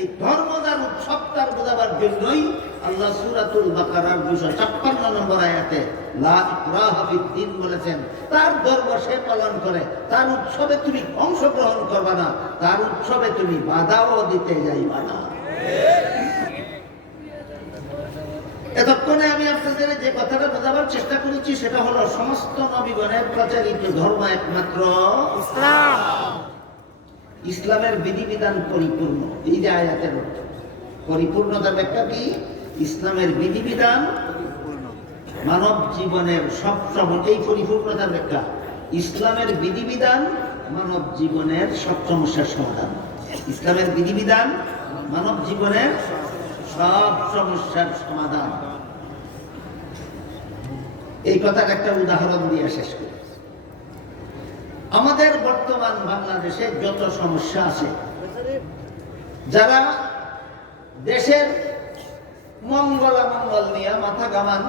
এই ধর্মদার উৎসব তার বোঝাবার জন্যই আল্লাহ সূরাতুল বাকারার 256 নম্বর আয়াতে লা ইকরাহা ফিদ্দীন বলেছেন, তার ধর্ম সে পালন করে, তার উৎসবে তুমি অংশগ্রহণ করবা না, তার উৎসবে তুমি বাধাও দিতে যাইবা না। এতক্ষণে আমি আপনাদের যে কথাটা বোঝাবার চেষ্টা করেছি সেটা হলো সমস্ত নবীগণের প্রচারিত ধর্ম একমাত্র ইসলাম। ইসলামের বিধিবিধান পরিপূর্ণ। এই যে আয়াতের পরিপূর্ণতার ব্যাখ্যা কি? ইসলামের বিধিবিধান মানব জীবনের সব এই পরিপূর্ণতার ব্যাখ্যা, ইসলামের বিধিবিধান মানব জীবনের সব সমস্যার সমাধান। ইসলামের বিধিবিধান মানব জীবনের সব সমস্যার সমাধান। এই কথার একটা উদাহরণ দিয়ে শেষ করি। আমাদের বর্তমান বাংলাদেশে যত সমস্যা আছে, যারা দেশের মঙ্গল নিয়ে মাথা ঘামান,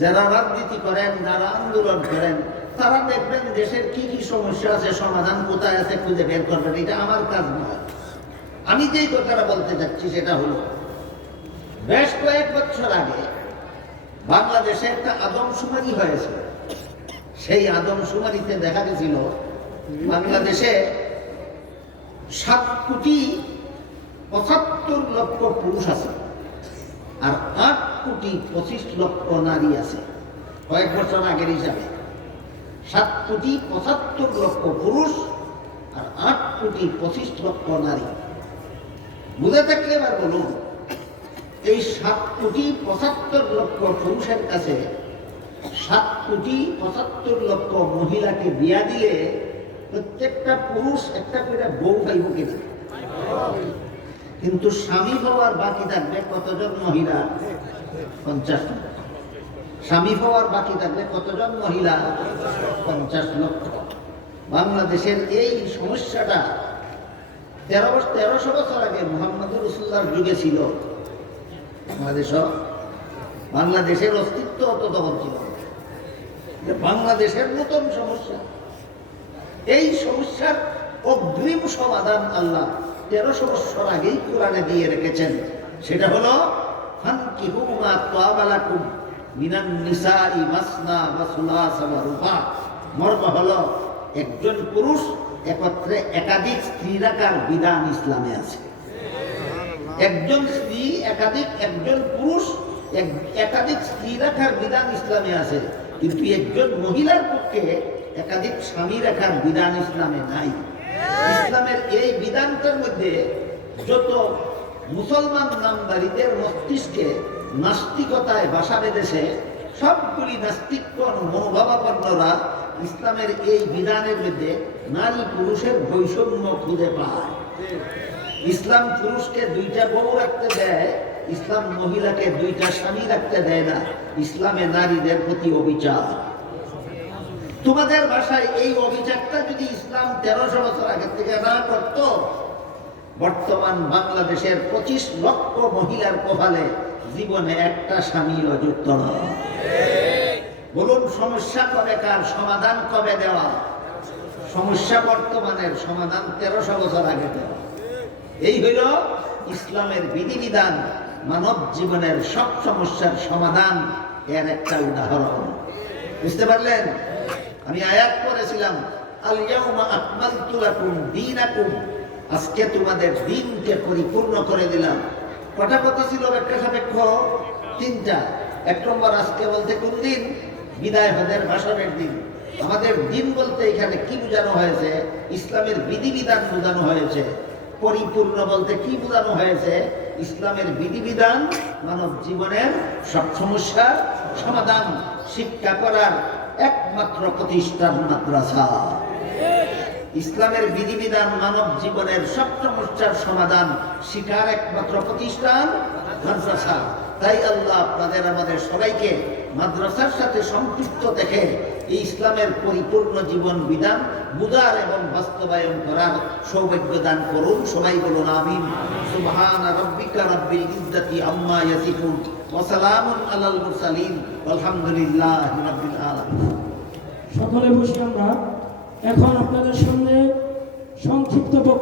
যারা রাজনীতি করেন, যারা আন্দোলন করেন, তারা দেখবেন দেশের কি কি সমস্যা আছে, সমাধান কোথায় আছে খুঁজে বের করবেন। এটা আমার কাজ নয়। আমি যেই কথাটা বলতে চাচ্ছি সেটা হলো, বেশ কয়েক বছর আগে বাংলাদেশে একটা আদমশুমারি হয়েছে। সেই আদমশুমারিতে দেখা গেছিল বাংলাদেশে 7,75,00,000 পুরুষ আছে আর 8,25,00,000 নারী আছে। কয়েক বছর আগের হিসাবে 7,75,00,000 পুরুষ আর 8,25,00,000 নারী। বুঝে থাকলে এবার বলুন, এই 7,75,00,000 পুরুষের কাছে 7,75,00,000 মহিলাকে বিয়া দিলে প্রত্যেকটা পুরুষ একটা করে বউ পাইব কিনা? কিন্তু স্বামী হওয়ার বাকি থাকবে কতজন মহিলা? 50 লক্ষ। স্বামী হওয়ার বাকি থাকবে কতজন মহিলা? 50 লক্ষ। বাংলাদেশের এই সমস্যাটা 1300 বছর আগে মুহাম্মদুর রাসূলুল্লাহর যুগে ছিল। বাংলাদেশের অস্তিত্ব তখন ছিল। বাংলাদেশের নতুন সমস্যা, এই সমস্যার অগ্রিম সমাধান আল্লাহ 1300 বছর আগেই কোরআনে দিয়ে রেখেছেন। সেটা হলো ফানকিহু মা তাবা লাকুম মিনান নিসাই মাসনা ওয়া সুলাসা ওয়া রুবা। মর্ম হলো একজন পুরুষ একত্রে একাধিক স্ত্রী রাখার বিধান ইসলামে আছে। একজন স্ত্রী একজন পুরুষ একাধিক স্ত্রী রাখার বিধান ইসলামে আছে, কিন্তু একজন মহিলার পক্ষে একাধিক স্বামী রাখার বিধান ইসলামে নাই। ইসলামের এই বিধানটার মধ্যে যত মুসলমান নামধারীদের মস্তিষ্কে নাস্তিকতায় বাসা বেঁধেছে, সবগুলি নাস্তিকগণ মনোভাবাপন্নরা ইসলামের এই বিধানের মধ্যে নারী পুরুষের বৈষম্য খুঁজে পায়। ইসলাম পুরুষকে 2টা বউ রাখতে দেয়, ইসলাম মহিলাকে 2টা স্বামী রাখতে দেয় না। ইসলামে নারীদের প্রতি অবিচার। তোমাদের ভাষায় এই অবিচারটা যদি ইসলাম 1300 বছর আগে থেকে না করত, বর্তমান বাংলাদেশের 25 লক্ষ মহিলার কপালে জীবনে একটা স্বামীও যুক্ত নয়। বলুন, সমস্যা কবেকার, সমাধান কবে দেওয়া? সমস্যা বর্তমানের, সমাধান 1300 বছর আগে দেওয়া। এই হইল ইসলামের বিধিবিধান, মানব জীবনের সব সমস্যার সমাধান। এর একটা উদাহরণ বুঝতে পারলেন? আমি আয়াত পড়েছিলাম, আল ইয়াউমা আকমালতু লাকুম দীনাকুম, আজকে তোমাদের দিনকে পরিপূর্ণ করে দিলাম। কটা কথা ছিল ব্যাখ্যা সাপেক্ষ? 3টা। 1 নম্বর, আজকে বলতে কোন দিন? বিদায় হজের ভাষণের দিন। আমাদের দিন বলতে এখানে কি বোঝানো হয়েছে? ইসলামের বিধিবিধান বোঝানো হয়েছে। পরিপূর্ণ বলতে কি বোঝানো হয়েছে? ইসলামের বিধিবিধান মানব জীবনের সব সমস্যার সমাধান। শিক্ষা করার একমাত্র প্রতিষ্ঠান মাদ্রাসা। ইসলামের বিধিবিধান মানব জীবনের সব সমস্যার সমাধান, শিক্ষার একমাত্র প্রতিষ্ঠান মাদ্রাসা। তাই আল্লাহ আপনাদের আমাদের সবাইকে মাদ্রাসার সাথে সম্পৃক্ত দেখে এই ইসলামের পরিপূর্ণ জীবন বিধান বুঝার এবং বাস্তবায়ন করার সৌভাগ্য দান করুন। সবাই বলুন আমিন। সুবহানা রাব্বিকা রাব্বিল ইজ্জাতি আম্মা ইয়াসিফুন ওয়া সালামুন আলাল মুরসালিন ওয়ালহামদুলিল্লাহি রাব্বিল আলামিন। সকলে বসে আমরা এখন আপনাদের সামনে সংক্ষিপ্ত